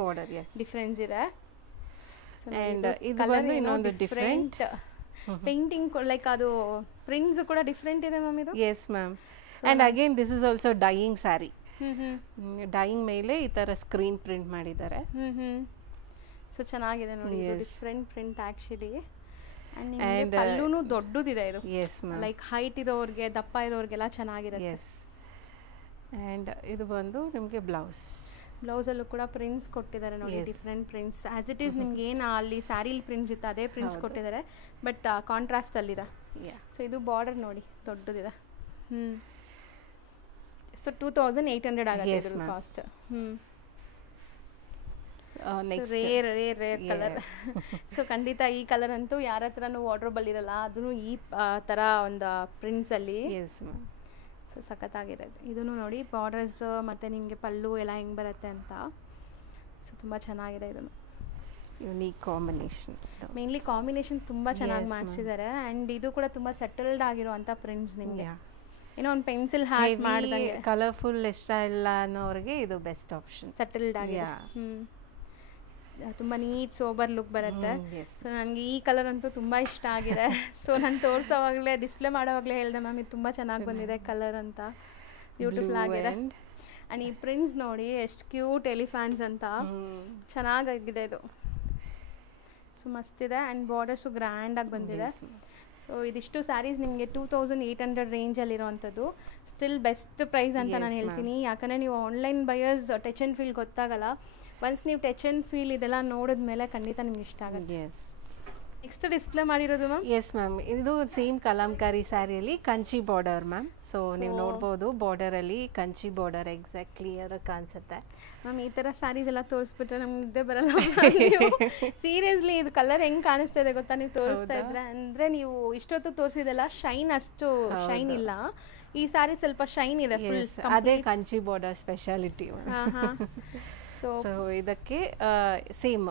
border difference ಇದೆ. ಅಂಡ್ ಇದು ಬಂದು ಇನ್ನೊಂದು ಡಿಫರೆಂಟ್ ಪೇಂಟಿಂಗ್, ಲೈಕ್ ಅದು ಪ್ರಿಂಟ್ಸ್ ಕೂಡ ಡಿಫರೆಂಟ್ ಇದೆ ಮ್ಯಾಮ್ ಇದು. Yes ma'am. And again this is also dyeing sari. Dyeing ಮೇಲೆ ಈ ತರ ಸ್ಕ್ರೀನ್ ಪ್ರಿಂಟ್ ಮಾಡಿದ್ದಾರೆ. ಸೊ ಚೆನ್ನಾಗಿದೆ ನೋಡಿ, ಡಿಫರೆಂಟ್ ಪ್ರಿಂಟ್ ಆಕ್ಚುಲಿ. ಅಂಡ್ ಪಲ್ಲೂನು ದೊಡ್ಡದಿದೆ ಇದು. ಎಸ್ ಮ್ಯಾಮ್, ಲೈಕ್ ಹೈಟ್ ಇರೋರಿಗೆ, ದಪ್ಪ ಇರೋರಿಗೆಲ್ಲ ಚೆನ್ನಾಗಿರುತ್ತೆ. ಎಸ್. ಅಂಡ್ ಇದು ಬಂದು ನಿಮಗೆ ಬ್ಲೌಸ್. ಬ್ಲೌಸಲ್ಲೂ ಕೂಡ ಪ್ರಿಂಟ್ಸ್ ಕೊಟ್ಟಿದ್ದಾರೆ ನೋಡಿ, different prints. As it is ನಿಮ್ಗೆ ಏನು ಅಲ್ಲಿ ಸ್ಯಾರಿಲಿ ಪ್ರಿಂಟ್ಸ್ ಇತ್ತು ಅದೇ ಪ್ರಿಂಟ್ಸ್ ಕೊಟ್ಟಿದ್ದಾರೆ, ಬಟ್ ಕಾಂಟ್ರಾಸ್ಟಲ್ಲಿದೆ. ಸೊ ಇದು ಬಾರ್ಡರ್ ನೋಡಿ ದೊಡ್ಡದಿದೆ. ಸೊ 2800 ಆಗುತ್ತೆ ಇದ್ರ ಕಾಸ್ಟ್. Rare colour. ಸೊ ಖಂಡಿತ ಈ ಕಲರ್ ಅಂತೂ ಯಾರ ಹತ್ರನೂ ವಾರ್ಡ್ರೋಬಲ್ಲಿ ಇರಲ್ಲ, ಅದೂ ಈ ಥರ ಒಂದು ಪ್ರಿಂಟ್ಸಲ್ಲಿ. ಸೊ ಸಖತ್ತಾಗಿದೆ. ಇದೂ ನೋಡಿ ಬಾರ್ಡರ್ಸ್ ಮತ್ತು ನಿಮಗೆ ಪಲ್ಲು ಎಲ್ಲ ಹೆಂಗೆ ಬರುತ್ತೆ ಅಂತ. ಸೊ ತುಂಬ ಚೆನ್ನಾಗಿದೆ. ಇದನ್ನು ಯುನೀಕ್ ಕಾಂಬಿನೇಷನ್, ಮೇನ್ಲಿ ಕಾಂಬಿನೇಷನ್ ತುಂಬ ಚೆನ್ನಾಗಿ ಮಾಡಿಸಿದ್ದಾರೆ. ಆ್ಯಂಡ್ ಇದು ಕೂಡ ತುಂಬ ಸೆಟಲ್ಡ್ ಆಗಿರುವಂಥ ಪ್ರಿಂಟ್ಸ್. ನಿಮಗೆ ಏನೋ ಒಂದು ಪೆನ್ಸಿಲ್ ಹ್ಯಾಟ್ ಮಾಡಿದಂಗೆ ಕಲರ್ಫುಲ್ ಇಷ್ಟ ಇಲ್ಲ ಅನ್ನೋರಿಗೆ ಇದು ಬೆಸ್ಟ್ ಆಪ್ಷನ್. ಸೆಟಲ್ಡ್ ಆಗಿದೆ. ತುಂಬ ನೀಟ್ ಸೋಬರ್ ಲುಕ್ ಬರುತ್ತೆ. ಸೊ ನನಗೆ ಈ ಕಲರ್ ಅಂತೂ ತುಂಬ ಇಷ್ಟ ಆಗಿದೆ. ಸೊ ನಾನು ತೋರಿಸೋವಾಗಲೇ ಡಿಸ್ಪ್ಲೇ ಮಾಡೋವಾಗಲೇ ಹೇಳಿದೆ ಮ್ಯಾಮ್ ಇದು ತುಂಬ ಚೆನ್ನಾಗಿ ಬಂದಿದೆ ಕಲರ್ ಅಂತ, ಬ್ಯೂಟಿಫುಲ್ ಆಗಿದೆ. ಆ್ಯಂಡ್ ಈ ಪ್ರಿಂಟ್ಸ್ ನೋಡಿ ಎಷ್ಟು ಕ್ಯೂಟ್ ಎಲಿಫ್ಯಾಂಟ್ಸ್ ಅಂತ, ಚೆನ್ನಾಗಿದೆ ಇದು. ಸೊ ಮಸ್ತಿದೆ. ಆ್ಯಂಡ್ ಬಾರ್ಡರ್ಸು ಗ್ರ್ಯಾಂಡಾಗಿ ಬಂದಿದೆ. ಸೊ ಇದಿಷ್ಟು ಸ್ಯಾರೀಸ್ ನಿಮಗೆ 2800 ರೇಂಜಲ್ಲಿರೋವಂಥದ್ದು. ಸ್ಟಿಲ್ ಬೆಸ್ಟ್ ಪ್ರೈಸ್ ಅಂತ ನಾನು ಹೇಳ್ತೀನಿ, ಯಾಕಂದರೆ ನೀವು online buyers touch and feel ಗೊತ್ತಾಗಲ್ಲ. ಒನ್ಸ್ ನೀವು ಟಚ್ ಆ್ಯಂಡ್ ಫೀಲ್ ಇದೆಲ್ಲ ನೋಡಿದ್ಮೇಲೆ ಖಂಡಿತ ನಿಮ್ಗೆ ಇಷ್ಟ ಆಗುತ್ತೆ. ನೆಕ್ಸ್ಟ್ ಡಿಸ್ಪ್ಲೇ ಮಾಡಿರೋದು ಮ್ಯಾಮ್? ಎಸ್ ಮ್ಯಾಮ್, ಇದು ಸೇಮ್ ಕಲಂಕಾರಿ ಸ್ಯಾರಿಯಲ್ಲಿ ಕಂಚಿ ಬಾರ್ಡರ್ ಮ್ಯಾಮ್. ಸೊ ನೀವು ನೋಡ್ಬೋದು ಬಾರ್ಡರಲ್ಲಿ ಕಂಚಿ ಬಾರ್ಡರ್ ಎಕ್ಸಾಕ್ಟ್ಲಿ ಕ್ಲಿಯರ್ ಕಾಣಿಸುತ್ತೆ ಮ್ಯಾಮ್. ಈ ಥರ ಸ್ಯಾರೀಸ್ ಎಲ್ಲ ತೋರಿಸ್ಬಿಟ್ರೆ ನಮ್ಗೆ ನಿದ್ದೆ ಬರಲ್ಲ ಸೀರಿಯಸ್ಲಿ. ಇದು ಕಲರ್ ಹೆಂಗೆ ಕಾಣಿಸ್ತಾ ಇದೆ ಗೊತ್ತಾ ನೀವು ತೋರಿಸ್ತಾ ಇದ್ರೆ? ಅಂದರೆ ನೀವು ಇಷ್ಟೊತ್ತು ತೋರಿಸಿದೆಲ್ಲ ಶೈನ್ ಅಷ್ಟು ಶೈನ್ ಇಲ್ಲ, ಈ ಸ್ಯಾರಿ ಸ್ವಲ್ಪ ಶೈನ್ ಇದೆ ಫುಲ್. ಅದೇ ಕಂಚಿ ಬಾರ್ಡರ್ ಸ್ಪೆಷಾಲಿಟಿ. ಸೊ ಇದಕ್ಕೆ ಸೇಮ್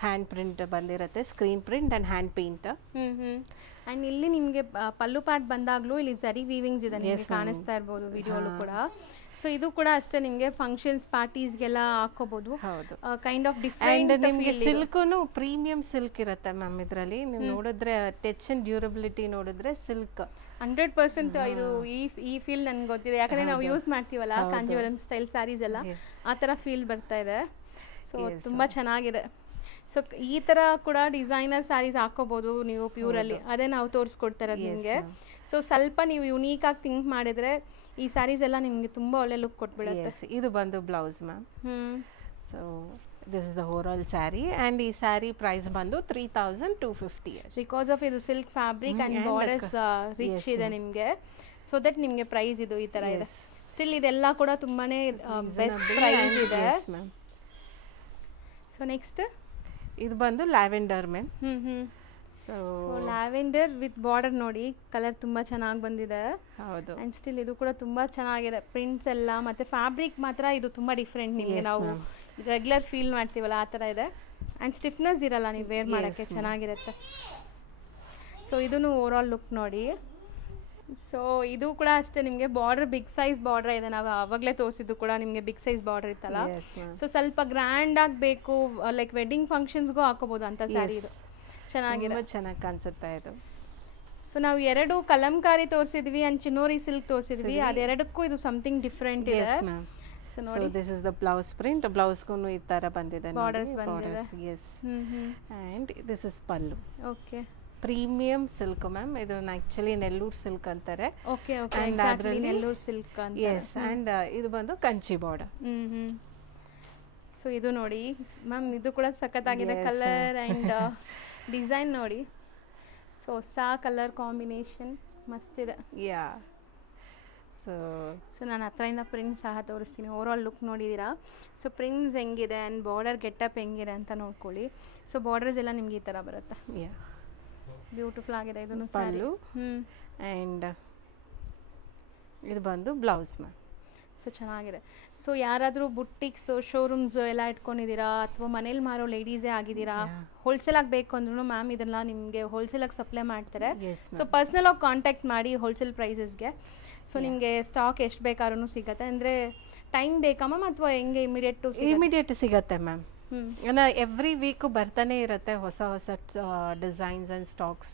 ಹ್ಯಾಂಡ್ ಪ್ರಿಂಟ್ ಬಂದಿರುತ್ತೆ, screen print and hand paint. And ಇಲ್ಲಿ ನಿಮಗೆ ಪಲ್ಲು ಪಾರ್ಟ್ ಬಂದಾಗಲೂ ಇಲ್ಲಿ ಸರಿ ವೀವಿಂಗ್ಸ್ ಇದೆ, ನಿಮಗೆ ಕಾಣಿಸ್ತಾ ಇರ್ಬೋದು ವಿಡಿಯೋಲು ಕೂಡ. ಸೊ ಇದು ಕೂಡ ಅಷ್ಟೇ ನಿಮಗೆ ಫಂಕ್ಷನ್ಸ್ ಪಾರ್ಟೀಸ್ಗೆಲ್ಲ ಹಾಕೋಬಹುದು. Kind of different. ನಿಮಗೆ ಸಿಲ್ಕ್ನು ಪ್ರೀಮಿಯಂ ಸಿಲ್ಕ್ ಇರುತ್ತೆ ಮ್ಯಾಮ್ ಇದರಲ್ಲಿ. ನೀವು ನೋಡಿದ್ರೆ ಟಚ್ ಅಂಡ್ ಡ್ಯೂರಬಿಲಿಟಿ ನೋಡಿದ್ರೆ ಸಿಲ್ಕ್ 100% ಇದು ಈ ಫೀಲ್ ನನ್ಗೆ ಗೊತ್ತಿದೆ, ಯಾಕಂದ್ರೆ ನಾವು ಯೂಸ್ ಮಾಡ್ತೀವಲ್ಲ ಕಾಂಜೀವರಂ ಸ್ಟೈಲ್ ಸ್ಯಾರೀಸ್ ಎಲ್ಲ, ಆ ಥರ ಫೀಲ್ ಬರ್ತಾ ಇದೆ. ಸೊ ತುಂಬ ಚೆನ್ನಾಗಿದೆ. ಸೊ ಈ ಥರ ಕೂಡ ಡಿಸೈನರ್ ಸ್ಯಾರೀಸ್ ಹಾಕೋಬಹುದು ನೀವು ಪ್ಯೂರಲ್ಲಿ, ಅದೇ ನಾವು ತೋರಿಸ್ಕೊಡ್ತಾ ಇರೋದು ನಿಮಗೆ. ಸೊ ಸ್ವಲ್ಪ ನೀವು ಯುನೀಕಾಗಿ ಥಿಂಕ್ ಮಾಡಿದರೆ ಈ ಸ್ಯಾರೀಸ್ ಎಲ್ಲ ನಿಮಗೆ ತುಂಬ ಒಳ್ಳೆ ಲುಕ್ ಕೊಟ್ಬಿಡುತ್ತೆ. ಇದು ಬಂದು blouse ma'am. So this is the overall sari. And ಈ ಸ್ಯಾರಿ ಪ್ರೈಸ್ ಬಂದು 3250. ಬಿಕಾಸ್ ಆಫ್ ಇದು silk fabric and borders rich ಇದೆ ನಿಮಗೆ, ಸೊ ದಟ್ ನಿಮಗೆ ಪ್ರೈಸ್ ಇದು ಈ ಥರ ಇದೆ. ಸ್ಟಿಲ್ ಇದೆಲ್ಲ ಕೂಡ ತುಂಬಾ ಬೆಸ್ಟ್ ಪ್ರೈಸ್ ಇದೆ. ಸೊ ನೆಕ್ಸ್ಟ್ ಇದು ಬಂದು lavender ma'am. So lavender with border ನೋಡಿ, ಕಲರ್ ತುಂಬ ಚೆನ್ನಾಗಿ ಬಂದಿದೆ. ಹೌದು. ಆ್ಯಂಡ್ ಸ್ಟಿಲ್ ಇದು ಕೂಡ ತುಂಬ ಚೆನ್ನಾಗಿದೆ. ಪ್ರಿಂಟ್ಸ್ ಎಲ್ಲ ಮತ್ತು ಫ್ಯಾಬ್ರಿಕ್ ಮಾತ್ರ ಇದು ತುಂಬ ಡಿಫ್ರೆಂಟ್. ನಿಮಗೆ ನಾವು ರೆಗ್ಯುಲರ್ ಫೀಲ್ ಮಾಡ್ತೀವಲ್ಲ ಆ ಥರ ಇದೆ. ಆ್ಯಂಡ್ ಸ್ಟಿಫ್ನೆಸ್ ಇರಲ್ಲ, ನೀವು ವೇರ್ ಮಾಡೋಕ್ಕೆ ಚೆನ್ನಾಗಿರುತ್ತೆ. ಸೊ ಇದೂ ಓವರಾಲ್ ಲುಕ್ ನೋಡಿ. ಸೊ ಇದು ಕೂಡ ಅಷ್ಟೇ ನಿಮಗೆ ಬಾರ್ಡರ್ ಬಿಗ್ ಸೈಜ್ ಬಾರ್ಡರ್ ಇದೆ. ನಾವು ಆವಾಗಲೇ ತೋರಿಸಿದ್ದು ಕೂಡ ನಿಮಗೆ ಬಿಗ್ ಸೈಜ್ ಬಾರ್ಡರ್ ಇತ್ತಲ್ಲ. ಸೊ ಸ್ವಲ್ಪ ಗ್ರ್ಯಾಂಡ್ ಆಗಬೇಕು, ಲೈಕ್ ವೆಡ್ಡಿಂಗ್ ಫಂಕ್ಷನ್ಸ್ಗೂ ಹಾಕೋಬಹುದು ಅಂತ ಸ್ಯಾರಿ. ಇದು ಚೆನ್ನಾಗಿದೆ, ಚೆನ್ನಾಗಿ ಕಾಣಿಸುತ್ತೆ ಇದು. ಸೊ ನಾವು ಎರಡು ಕಲಂಕಾರಿ ತೋರಿಸಿದ್ವಿ ಆ್ಯಂಡ್ ಚಿನ್ನೋರಿ ಸಿಲ್ಕ್ ತೋರಿಸಿದ್ವಿ, ಅದೆರಡಕ್ಕೂ ಇದು ಸಮಥಿಂಗ್ ಡಿಫ್ರೆಂಟ್ ಇದೆ. ಸೊ ನೋಡಿ, this is the blouse print. ಬ್ಲೌಸ್ಗೂ ಈ ತರ ಬಂದಿದೆ, ಬಾರ್ಡರ್ಸ್ ಬಂದಿದೆ. Yes. And this is pallu. Okay. Premium silk ma'am. ಇದು ಆಕ್ಚುಲಿ ನೆಲ್ಲೂರು ಸಿಲ್ಕ್ ಅಂತಾರೆ. ಓಕೆ ಓಕೆ, ಅದರಲ್ಲಿ ನೆಲ್ಲೂರು ಸಿಲ್ಕ್ ಅಂತ. ಎಸ್. ಆ್ಯಂಡ್ ಇದು ಬಂದು ಕಂಚಿ ಬಾರ್ಡರ್. ಸೊ ಇದು ನೋಡಿ ಮ್ಯಾಮ್, ಇದು ಕೂಡ ಸಖತ್ತಾಗಿದೆ ಕಲರ್ ಆ್ಯಂಡ್ ಡಿಸೈನ್ ನೋಡಿ. ಸೊ ಹೊಸ ಕಲರ್ ಕಾಂಬಿನೇಷನ್ ಮಸ್ತಿದೆ. ಸೊ ನಾನು ಹತ್ರದಿಂದ ಪ್ರಿಂಟ್ಸ್ ಸಹ ತೋರಿಸ್ತೀನಿ. ಓವರಾಲ್ ಲುಕ್ ನೋಡಿದ್ದೀರಾ. ಸೊ ಪ್ರಿಂಟ್ಸ್ ಹೆಂಗಿದೆ ಆ್ಯಂಡ್ ಬಾರ್ಡರ್ ಗೆಟಪ್ ಹೆಂಗಿದೆ ಅಂತ ನೋಡ್ಕೊಳ್ಳಿ. ಸೊ ಬಾರ್ಡರ್ಸ್ ಎಲ್ಲ ನಿಮ್ಗೆ ಈ ಥರ ಬರುತ್ತೆ. ಬ್ಯೂಟಿಫುಲ್ ಆಗಿದೆ. ಇದನ್ನು ಪಲ್ಲು. ಆ್ಯಂಡ್ ಇದು ಬಂದು ಬ್ಲೌಸ್ ಮ್ಯಾಮ್. ಸೊ ಚೆನ್ನಾಗಿದೆ. ಸೊ ಯಾರಾದರೂ ಬುಟ್ಟಿಕ್ಸ್ ಶೋರೂಮ್ಸ್ ಎಲ್ಲ ಇಟ್ಕೊಂಡಿದ್ದೀರಾ ಅಥವಾ ಮನೇಲಿ ಮಾರೋ ಲೇಡೀಸೇ ಆಗಿದ್ದೀರಾ, ಹೋಲ್ಸೇಲಾಗಿ ಬೇಕು ಅಂದ್ರೂ ಮ್ಯಾಮ್ ಇದೆಲ್ಲ ನಿಮಗೆ ಹೋಲ್ಸೇಲಾಗಿ ಸಪ್ಲೈ ಮಾಡ್ತಾರೆ. ಸೊ ಪರ್ಸ್ನಲ್ ಆಗಿ ಕಾಂಟ್ಯಾಕ್ಟ್ ಮಾಡಿ ಹೋಲ್ಸೇಲ್ ಪ್ರೈಸಸ್ಗೆ. ಸೊ ನಿಮಗೆ ಸ್ಟಾಕ್ ಎಷ್ಟು ಬೇಕಾದ್ರೂ ಸಿಗುತ್ತೆ. ಅಂದರೆ ಟೈಮ್ ಬೇಕಾ ಮ್ಯಾಮ್ ಅಥವಾ ಹೆಂಗೆ ಇಮಿಡಿಯೇಟ್ ಸಿಗುತ್ತೆ ಮ್ಯಾಮ್? ಎವ್ರಿ ವೀಕು ಬರ್ತಾನೆ ಇರುತ್ತೆ ಹೊಸ ಹೊಸ ಡಿಸೈನ್ಸ್ ಅಂಡ್ ಸ್ಟಾಕ್ಸ್.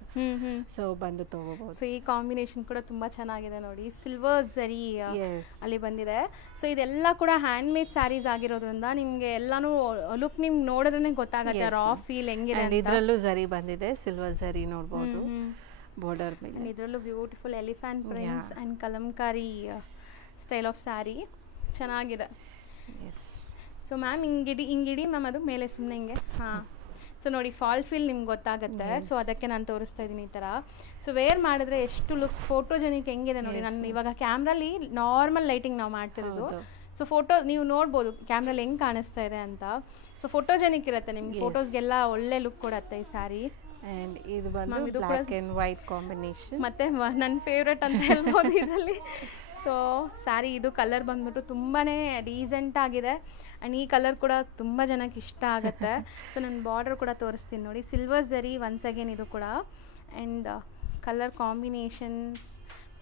ಸೊ ಬಂದು ತಗೋಬಹುದು. ಸೊ ಈ ಕಾಂಬಿನೇಷನ್ ಕೂಡ ತುಂಬಾ ಚೆನ್ನಾಗಿದೆ ನೋಡಿ, ಸಿಲ್ವರ್ ಝರಿ ಅಲ್ಲಿ ಬಂದಿದೆ. ಸೊ ಇದೆಲ್ಲ ಕೂಡ ಹ್ಯಾಂಡ್ ಮೇಡ್ ಸ್ಯಾರೀಸ್ ಆಗಿರೋದ್ರಿಂದ ನಿಮ್ಗೆ ಎಲ್ಲಾನು ಲುಕ್ ನಿಮ್ಗೆ ನೋಡಿದ್ರೆ ಗೊತ್ತಾಗುತ್ತೆ ರಾ ಫೀಲ್ ಹೆಂಗಿದೆ. ಇದರಲ್ಲೂ ಝರಿ ಬಂದಿದೆ, ಸಿಲ್ವರ್ ಝರಿ ನೋಡಬಹುದು ಬಾರ್ಡರ್ ಮೇಲೆ. ಇದರಲ್ಲೂ beautiful elephant prints and Kalamkari style of sari ಚೆನ್ನಾಗಿದೆ. ಸೊ ಮ್ಯಾಮ್ ಹಿಂಗಿಡಿ ಮ್ಯಾಮ್ ಅದು ಮೇಲೆ ಸುಮ್ಮನೆ ಹಿಂಗೆ ಹಾಂ. ಸೊ ನೋಡಿ ಫಾಲ್ ಫೀಲ್ ನಿಮ್ಗೆ ಗೊತ್ತಾಗುತ್ತೆ. ಸೊ ಅದಕ್ಕೆ ನಾನು ತೋರಿಸ್ತಾ ಇದ್ದೀನಿ ಈ ಥರ. ಸೊ ವೇರ್ ಮಾಡಿದ್ರೆ ಎಷ್ಟು ಲುಕ್ ಫೋಟೋಜೆನಿಕ್ ಹೆಂಗಿದೆ ನೋಡಿ. ನಾನು ಇವಾಗ ಕ್ಯಾಮ್ರಲ್ಲಿ ನಾರ್ಮಲ್ ಲೈಟಿಂಗ್ ನಾವು ಮಾಡ್ತಿರೋದು. ಸೊ ಫೋಟೋ ನೀವು ನೋಡ್ಬೋದು ಕ್ಯಾಮ್ರಲ್ಲಿ ಹೆಂಗೆ ಕಾಣಿಸ್ತಾ ಇದೆ ಅಂತ. ಸೊ ಫೋಟೋಜೆನಿಕ್ ಇರುತ್ತೆ ನಿಮ್ಗೆ, ಫೋಟೋಸ್ಗೆಲ್ಲ ಒಳ್ಳೆ ಲುಕ್ ಕೊಡುತ್ತೆ ಈ ಸ್ಯಾರಿ. ಆ್ಯಂಡ್ ಇದು ಬಂದು ಬ್ಲ್ಯಾಕ್ ಆ್ಯಂಡ್ ವೈಟ್ ಕಾಂಬಿನೇಷನ್. ಮತ್ತು ನನ್ನ ಫೇವ್ರೆಟ್ ಅಂತ ಹೇಳ್ಬೋದು ಇದರಲ್ಲಿ. ಸೊ ಸ್ಯಾರಿ ಇದು ಕಲರ್ ಬಂದ್ಬಿಟ್ಟು ತುಂಬಾ ಡೀಸೆಂಟ್ ಆಗಿದೆ. ಆ್ಯಂಡ್ ಈ ಕಲರ್ ಕೂಡ ತುಂಬ ಜನಕ್ಕೆ ಇಷ್ಟ ಆಗುತ್ತೆ. ಸೊ ನಾನು ಬಾರ್ಡರ್ ಕೂಡ ತೋರಿಸ್ತೀನಿ ನೋಡಿ, ಸಿಲ್ವರ್ ಝರಿ ಒನ್ಸ್ ಅಗೇನ್ ಇದು ಕೂಡ. ಆ್ಯಂಡ್ ಕಲರ್ ಕಾಂಬಿನೇಷನ್ಸ್,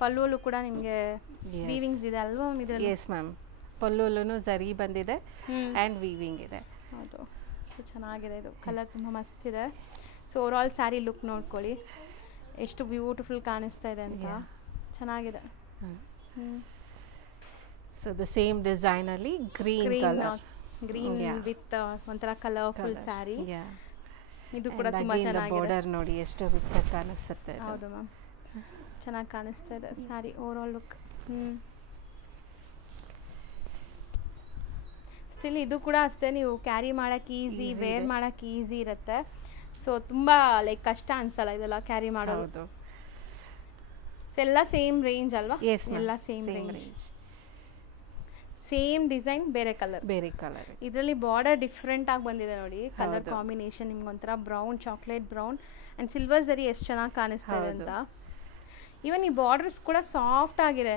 ಪಲ್ಲುವಲ್ಲೂ ಕೂಡ ನಿಮಗೆ ವೀವಿಂಗ್ಸ್ ಇದೆ ಅಲ್ವಾ ಇದರಲ್ಲಿ? ಎಸ್ ಮ್ಯಾಮ್, ಪಲ್ಲುವಲ್ಲೂ ಝರಿ ಬಂದಿದೆ ಆ್ಯಂಡ್ ವೀವಿಂಗ್ ಇದೆ. ಹೌದು. ಸೊ ಚೆನ್ನಾಗಿದೆ ಇದು ಕಲರ್, ತುಂಬ ಮಸ್ತಿದೆ. ಸೊ ಓವರಾಲ್ ಸ್ಯಾರಿ ಲುಕ್ ನೋಡ್ಕೊಳ್ಳಿ ಎಷ್ಟು ಬ್ಯೂಟಿಫುಲ್ ಕಾಣಿಸ್ತಾ ಇದೆ ಅಂತ. ಚೆನ್ನಾಗಿದೆ. ಸೊ ದ ಸೇಮ್ ಡಿಸೈನ್ ಅಲ್ಲಿ ಗ್ರೀನ್ ವಿತ್ ಒಂಥರ ಕಲರ್ಫುಲ್ ಸ್ಯಾರಿ. ಇದು ಕೂಡ ತುಂಬಾ ತುಂಬಾ ಚೆನ್ನಾಗಿದೆ. ಬಾರ್ಡರ್ ನೋಡಿ ಎಷ್ಟು ರಿಚ್ ಆಗಿ ಕಾಣಿಸುತ್ತೆ. ಹೌದು ಮ್ಯಾಮ್, ಚೆನ್ನಾಗಿ ಕಾಣಿಸ್ತಾ ಇದೆ ಸ್ಯಾರಿ ಓವರಾಲ್ ಲುಕ್. ಸ್ಟಿಲ್ ಇದು ಕೂಡ ಅಷ್ಟೇ, ನೀವು ಕ್ಯಾರಿ ಮಾಡೋಕ್ಕೆ ಈಸಿ, ವೇರ್ ಮಾಡೋಕ್ಕೆ ಈಸಿ ಇರುತ್ತೆ. ಸೊ ತುಂಬ ಲೈಕ್ ಕಷ್ಟ ಅನ್ಸಲ್ಲ ಇದೆಲ್ಲ ಕ್ಯಾರಿ ಮಾಡೋದು. ಸೊ ಎಲ್ಲ ಸೇಮ್ ರೇಂಜ್ ಅಲ್ವಾ? ಎಲ್ಲ ಸೇಮ್ ರೇಂಜ್, ಸೇಮ್ ಡಿಸೈನ್, ಬೇರೆ ಕಲರ್. ಇದರಲ್ಲಿ ಬಾರ್ಡರ್ ಡಿಫ್ರೆಂಟ್ ಆಗಿ ಬಂದಿದೆ ನೋಡಿ. ಕಲರ್ ಕಾಂಬಿನೇಷನ್ ನಿಮ್ಗೆ ಒಂಥರ brown, chocolate brown and silver zari ಎಷ್ಟು ಚೆನ್ನಾಗಿ ಕಾಣಿಸ್ತಾ ಇದೆ ಅಂತ. ಈವನ್ ಈ ಬಾರ್ಡರ್ಸ್ ಕೂಡ ಸಾಫ್ಟ್ ಆಗಿದೆ,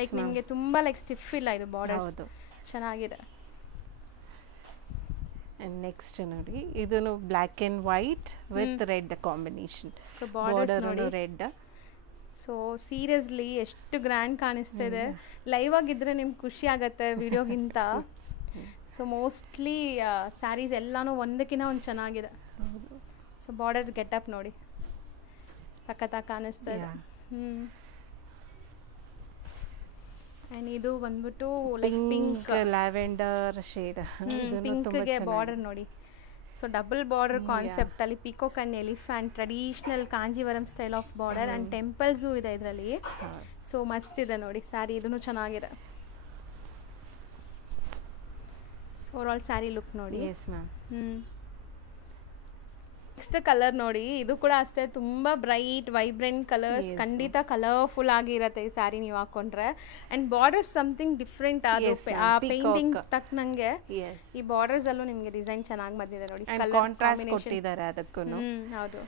ಲೈಕ್ ನಿಮಗೆ ತುಂಬ ಲೈಕ್ ಸ್ಟಿಫ್ ಇಲ್ಲ ಇದು ಬಾರ್ಡರ್ಸ್. ಚೆನ್ನಾಗಿದೆ. And next ನೋಡಿ ಇದನ್ನು black and white with red combination. So border red. So seriously ಎಷ್ಟು ಗ್ರ್ಯಾಂಡ್ ಕಾಣಿಸ್ತಾ ಇದೆ. ಲೈವ್ ಆಗಿದ್ರೆ ನಿಮ್ಗೆ ಖುಷಿ ಆಗುತ್ತೆ ವಿಡಿಯೋಗಿಂತ. ಸೊ ಮೋಸ್ಟ್ಲಿ ಸ್ಯಾರೀಸ್ ಎಲ್ಲಾನು ಒಂದಕ್ಕಿಂತ ಒಂದು ಚೆನ್ನಾಗಿದೆ. ಸೊ ಬಾರ್ಡರ್ ಗೆಟಪ್ ನೋಡಿ ಸಖತ್ತಾಗಿ ಕಾಣಿಸ್ತಾ ಇದೆ. ಆ್ಯಂಡ್ ಇದು ಬಂದ್ಬಿಟ್ಟು ಪಿಂಕ್ ಲ್ಯಾವೆಂಡರ್ ಶೇಡ್, ಪಿಂಕ್ಗೆ ಬಾರ್ಡರ್ ನೋಡಿ. ಸೊ ಡಬಲ್ ಬಾರ್ಡರ್ ಕಾನ್ಸೆಪ್ಟ್ ಅಲ್ಲಿ peacock and elephant, traditional Kanjeevaram style of border and temples ಇದೆ ಇದರಲ್ಲಿ. ಸೊ ಮಸ್ತ್ ಇದೆ ನೋಡಿ ಸ್ಯಾರಿ, ಇದೂ ಚೆನ್ನಾಗಿದೆ. ಸೊ ಓವರಾಲ್ ಸ್ಯಾರಿ ಲುಕ್ ನೋಡಿ. Yes ma'am. ನೆಕ್ಸ್ಟ್ ಕಲರ್ ನೋಡಿ, ಇದು ಕೂಡ ಅಷ್ಟೇ ತುಂಬ ಬ್ರೈಟ್ ವೈಬ್ರೆಂಟ್ ಕಲರ್ಸ್, ಖಂಡಿತ ಕಲರ್ಫುಲ್ ಆಗಿರತ್ತೆ ಈ ಸ್ಯಾರಿ ನೀವು ಹಾಕೊಂಡ್ರೆ. ಅಂಡ್ ಬಾರ್ಡರ್ಸ್ ಸಮಥಿಂಗ್ ಡಿಫ್ರೆಂಟ್, ಆ ಪೇಂಟಿಂಗ್ ತಕ್ಕನಂಗೆ ಈ ಬಾರ್ಡರ್ಸ್ ಅಲ್ಲೂ ನಿಮಗೆ ಡಿಸೈನ್ ಚೆನ್ನಾಗಿ ಬಂದಿದೆ ನೋಡಿ. ಕಾಂಟ್ರಾಸ್ಟ್ ಕೊಟ್ಟಿದ್ದಾರೆ ಅದಕ್ಕೂ. ಹೌದು.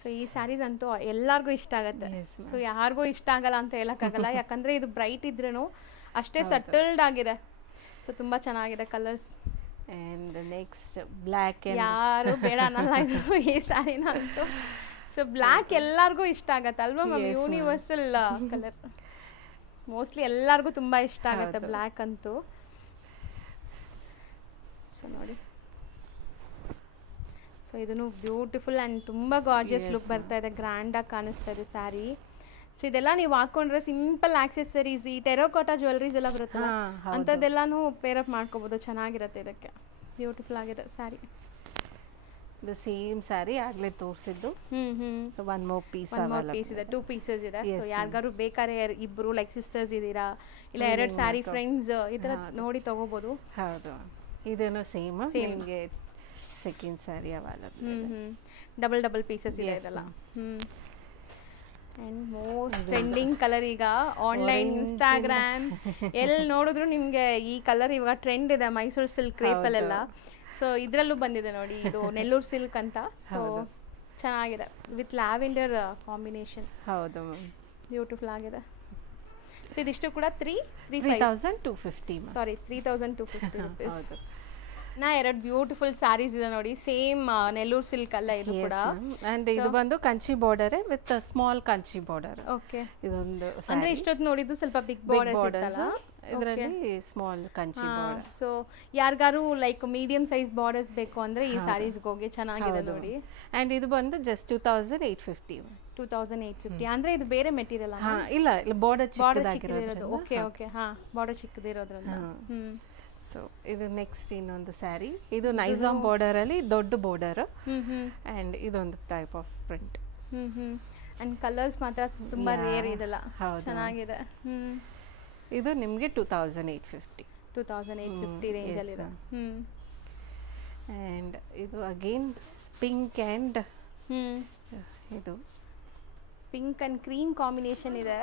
ಸೊ ಈ ಸ್ಯಾರೀಸ್ ಅಂತೂ ಎಲ್ಲರಿಗೂ ಇಷ್ಟ ಆಗುತ್ತೆ. ಸೊ ಯಾರಿಗೂ ಇಷ್ಟ ಆಗಲ್ಲ ಅಂತ ಹೇಳಕ್ಕಾಗಲ್ಲ, ಯಾಕಂದ್ರೆ ಇದು ಬ್ರೈಟ್ ಇದ್ರೂ ಅಷ್ಟೇ ಸಟಲ್ಡ್ ಆಗಿದೆ. ಸೊ ತುಂಬ ಚೆನ್ನಾಗಿದೆ colours. And next black and ಯಾರು ಬೇಡ ಅನ್ನಲ್ಲ ಇದು ಈ ಸ್ಯಾರಿನ ಅಂತೂ. ಸೊ ಬ್ಲ್ಯಾಕ್ ಎಲ್ಲರಿಗೂ ಇಷ್ಟ ಆಗತ್ತೆ ಅಲ್ವಾ ಮ್ಯಾಮ್? ಯೂನಿವರ್ಸಲ್ ಕಲರ್, ಮೋಸ್ಟ್ಲಿ ಎಲ್ಲರಿಗೂ ತುಂಬ ಇಷ್ಟ ಆಗುತ್ತೆ ಬ್ಲ್ಯಾಕ್ ಅಂತೂ. ಸೊ ನೋಡಿ, ಸೊ ಇದನ್ನು ಬ್ಯೂಟಿಫುಲ್ ಆ್ಯಂಡ್ ತುಂಬ ಗಾರ್ಜಿಯಸ್ ಲುಕ್ ಬರ್ತಾ ಇದೆ, ಗ್ರ್ಯಾಂಡಾಗಿ ಕಾಣಿಸ್ತಾ ಇದೆ ಸ್ಯಾರಿ. ಸೊ ಇದೆಲ್ಲ ನೀವು ಹಾಕೊಂಡ್ರೆ ಸಿಂಪಲ್ ಆಕ್ಸೆಸರೀಸ್, ಈ ಟೆರೋಕೋಟಾ ಜ್ಯುವೆಲ್ರೀಸ್ ಎಲ್ಲ ಬರುತ್ತಲ್ಲ ಅಂಥದ್ದೆಲ್ಲನೂ ಪೇರಪ್ ಮಾಡ್ಕೋಬೋದು, ಚೆನ್ನಾಗಿರುತ್ತೆ. ಇದಕ್ಕೆ ಬ್ಯೂಟಿಫುಲ್ ಆಗಿದೆ ಸ್ಯಾರಿ. ದ ಸೇಮ್ ಸ್ಯಾರಿ ಆಗಲೇ ತೋರಿಸಿದ್ದು. ಒನ್ ಮೋರ್ ಪೀಸ್ ಇದೆ, 2 ಪೀಸಸ್ ಇದೆ. ಸೊ ಯಾರಿಗಾರು ಬೇಕಾದ್ರೆ ಇಬ್ಬರು ಲೈಕ್ ಸಿಸ್ಟರ್ಸ್ ಇದ್ದೀರಾ, ಇಲ್ಲ 2 ಸ್ಯಾರಿ ಫ್ರೆಂಡ್ಸ್ ಈ ಥರ ನೋಡಿ ತಗೋಬೋದು. ಹೌದು, ಇದನ್ನು ಸೇಮ್ ನಿಮಗೆ second sari available. Double pieces ಇದೆ ಇದೆಲ್ಲ. ಆ್ಯಂಡ್ ಮೋಸ್ಟ್ ಟ್ರೆಂಡಿಂಗ್ ಕಲರ್ ಈಗ ಆನ್ಲೈನ್, ಇನ್ಸ್ಟಾಗ್ರಾಮ್ ಎಲ್ಲಿ ನೋಡಿದ್ರು ನಿಮಗೆ ಈ ಕಲರ್ ಇವಾಗ ಟ್ರೆಂಡ್ ಇದೆ, ಮೈಸೂರು ಸಿಲ್ಕ್ ಕ್ರೇಪಲ್ಲೆಲ್ಲ. ಸೊ ಇದರಲ್ಲೂ ಬಂದಿದೆ ನೋಡಿ, ಇದು ನೆಲ್ಲೂರು ಸಿಲ್ಕ್ ಅಂತ. ಸೊ ಚೆನ್ನಾಗಿದೆ ವಿತ್ ಲ್ಯಾವೆಂಡರ್ ಕಾಂಬಿನೇಷನ್. ಹೌದು, ಬ್ಯೂಟಿಫುಲ್ ಆಗಿದೆ. ಸೊ ಇದಿಷ್ಟು ಕೂಡ 3,250 ಸಾರಿ 3,250 ರುಪೀಸ್. ನಾ 2 ಬ್ಯೂಟಿಫುಲ್ ಸ್ಯಾರೀಸ್ ಇದೆ ನೋಡಿ, ಸೇಮ್ ನೆಲ್ಲೂರು ಸಿಲ್ಕ್ ಅಲ್ಲ ಇದು ಕೂಡ. ಅಂಡ್ ಇದು ಬಂದು Kanchi border with small Kanchi border. Okay, ಇದೊಂದು ಅಂದ್ರೆ ಇಷ್ಟೊತ್ತು ನೋಡಿದ್ದು ಸ್ವಲ್ಪ ಬಿಗ್ ಬಾರ್ಡರ್ಸ್, ಇದರಲ್ಲಿ ಸ್ಮಾಲ್ ಕಂಚಿ ಬಾರ್ಡರ್. ಸೊ ಯಾರಿಗಾರು ಲೈಕ್ ಮೀಡಿಯಂ ಸೈಜ್ ಬಾರ್ಡರ್ಸ್ ಬೇಕು ಅಂದ್ರೆ ಈ ಸ್ಯಾರೀಸ್ಗೆ ಹೋಗಿ, ಚೆನ್ನಾಗಿದೆ ನೋಡಿ. ಅಂಡ್ ಇದು ಬಂದು ಜಸ್ಟ್ 2,850. 2,850 ಅಂದ್ರೆ ಇದು ಬೇರೆ ಮೆಟೀರಿಯಲ್? ಇಲ್ಲ, ಬಾರ್ಡರ್ ಚಿಕ್ಕದಿರೋದು. ಓಕೆ ಓಕೆ, ಹಾ, ಬಾರ್ಡರ್ ಚಿಕ್ಕದಿರೋದ್ರಿಂದ. ಸೊ ಇದು ನೆಕ್ಸ್ಟ್ ಇನ್ನೊಂದು ಸ್ಯಾರಿ, ಇದು ನೈಜಾಮ್ ಬಾರ್ಡರ್ ಅಲ್ಲಿ ದೊಡ್ಡ ಬಾರ್ಡರ್ ಅಂಡ್ ಇದೊಂದು type of print. And colours ಮಾತ್ರ ತುಂಬಾ ರೇರ್ ಇದೆಲ್ಲ, ಚೆನ್ನಾಗಿದೆ. ಇದು ನಿಮಗೆ 2850. 2850 ರೇಂಜಲ್ಲಿದೆ. ಆ್ಯಂಡ್ ಇದು ಅಗೇನ್ ಪಿಂಕ್ ಆ್ಯಂಡ್ ಇದು ಪಿಂಕ್ ಆ್ಯಂಡ್ ಕ್ರೀಮ್ ಕಾಂಬಿನೇಷನ್ ಇದೆ.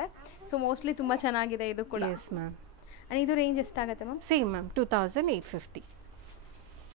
ಸೊ ಮೋಸ್ಟ್ಲಿ ತುಂಬ ಚೆನ್ನಾಗಿದೆ ಇದು ಕೂಡ. Yes ma'am. ಆ್ಯಂಡ್ ಇದು ರೇಂಜ್ ಎಷ್ಟಾಗುತ್ತೆ ಮ್ಯಾಮ್? Same ma'am 2850.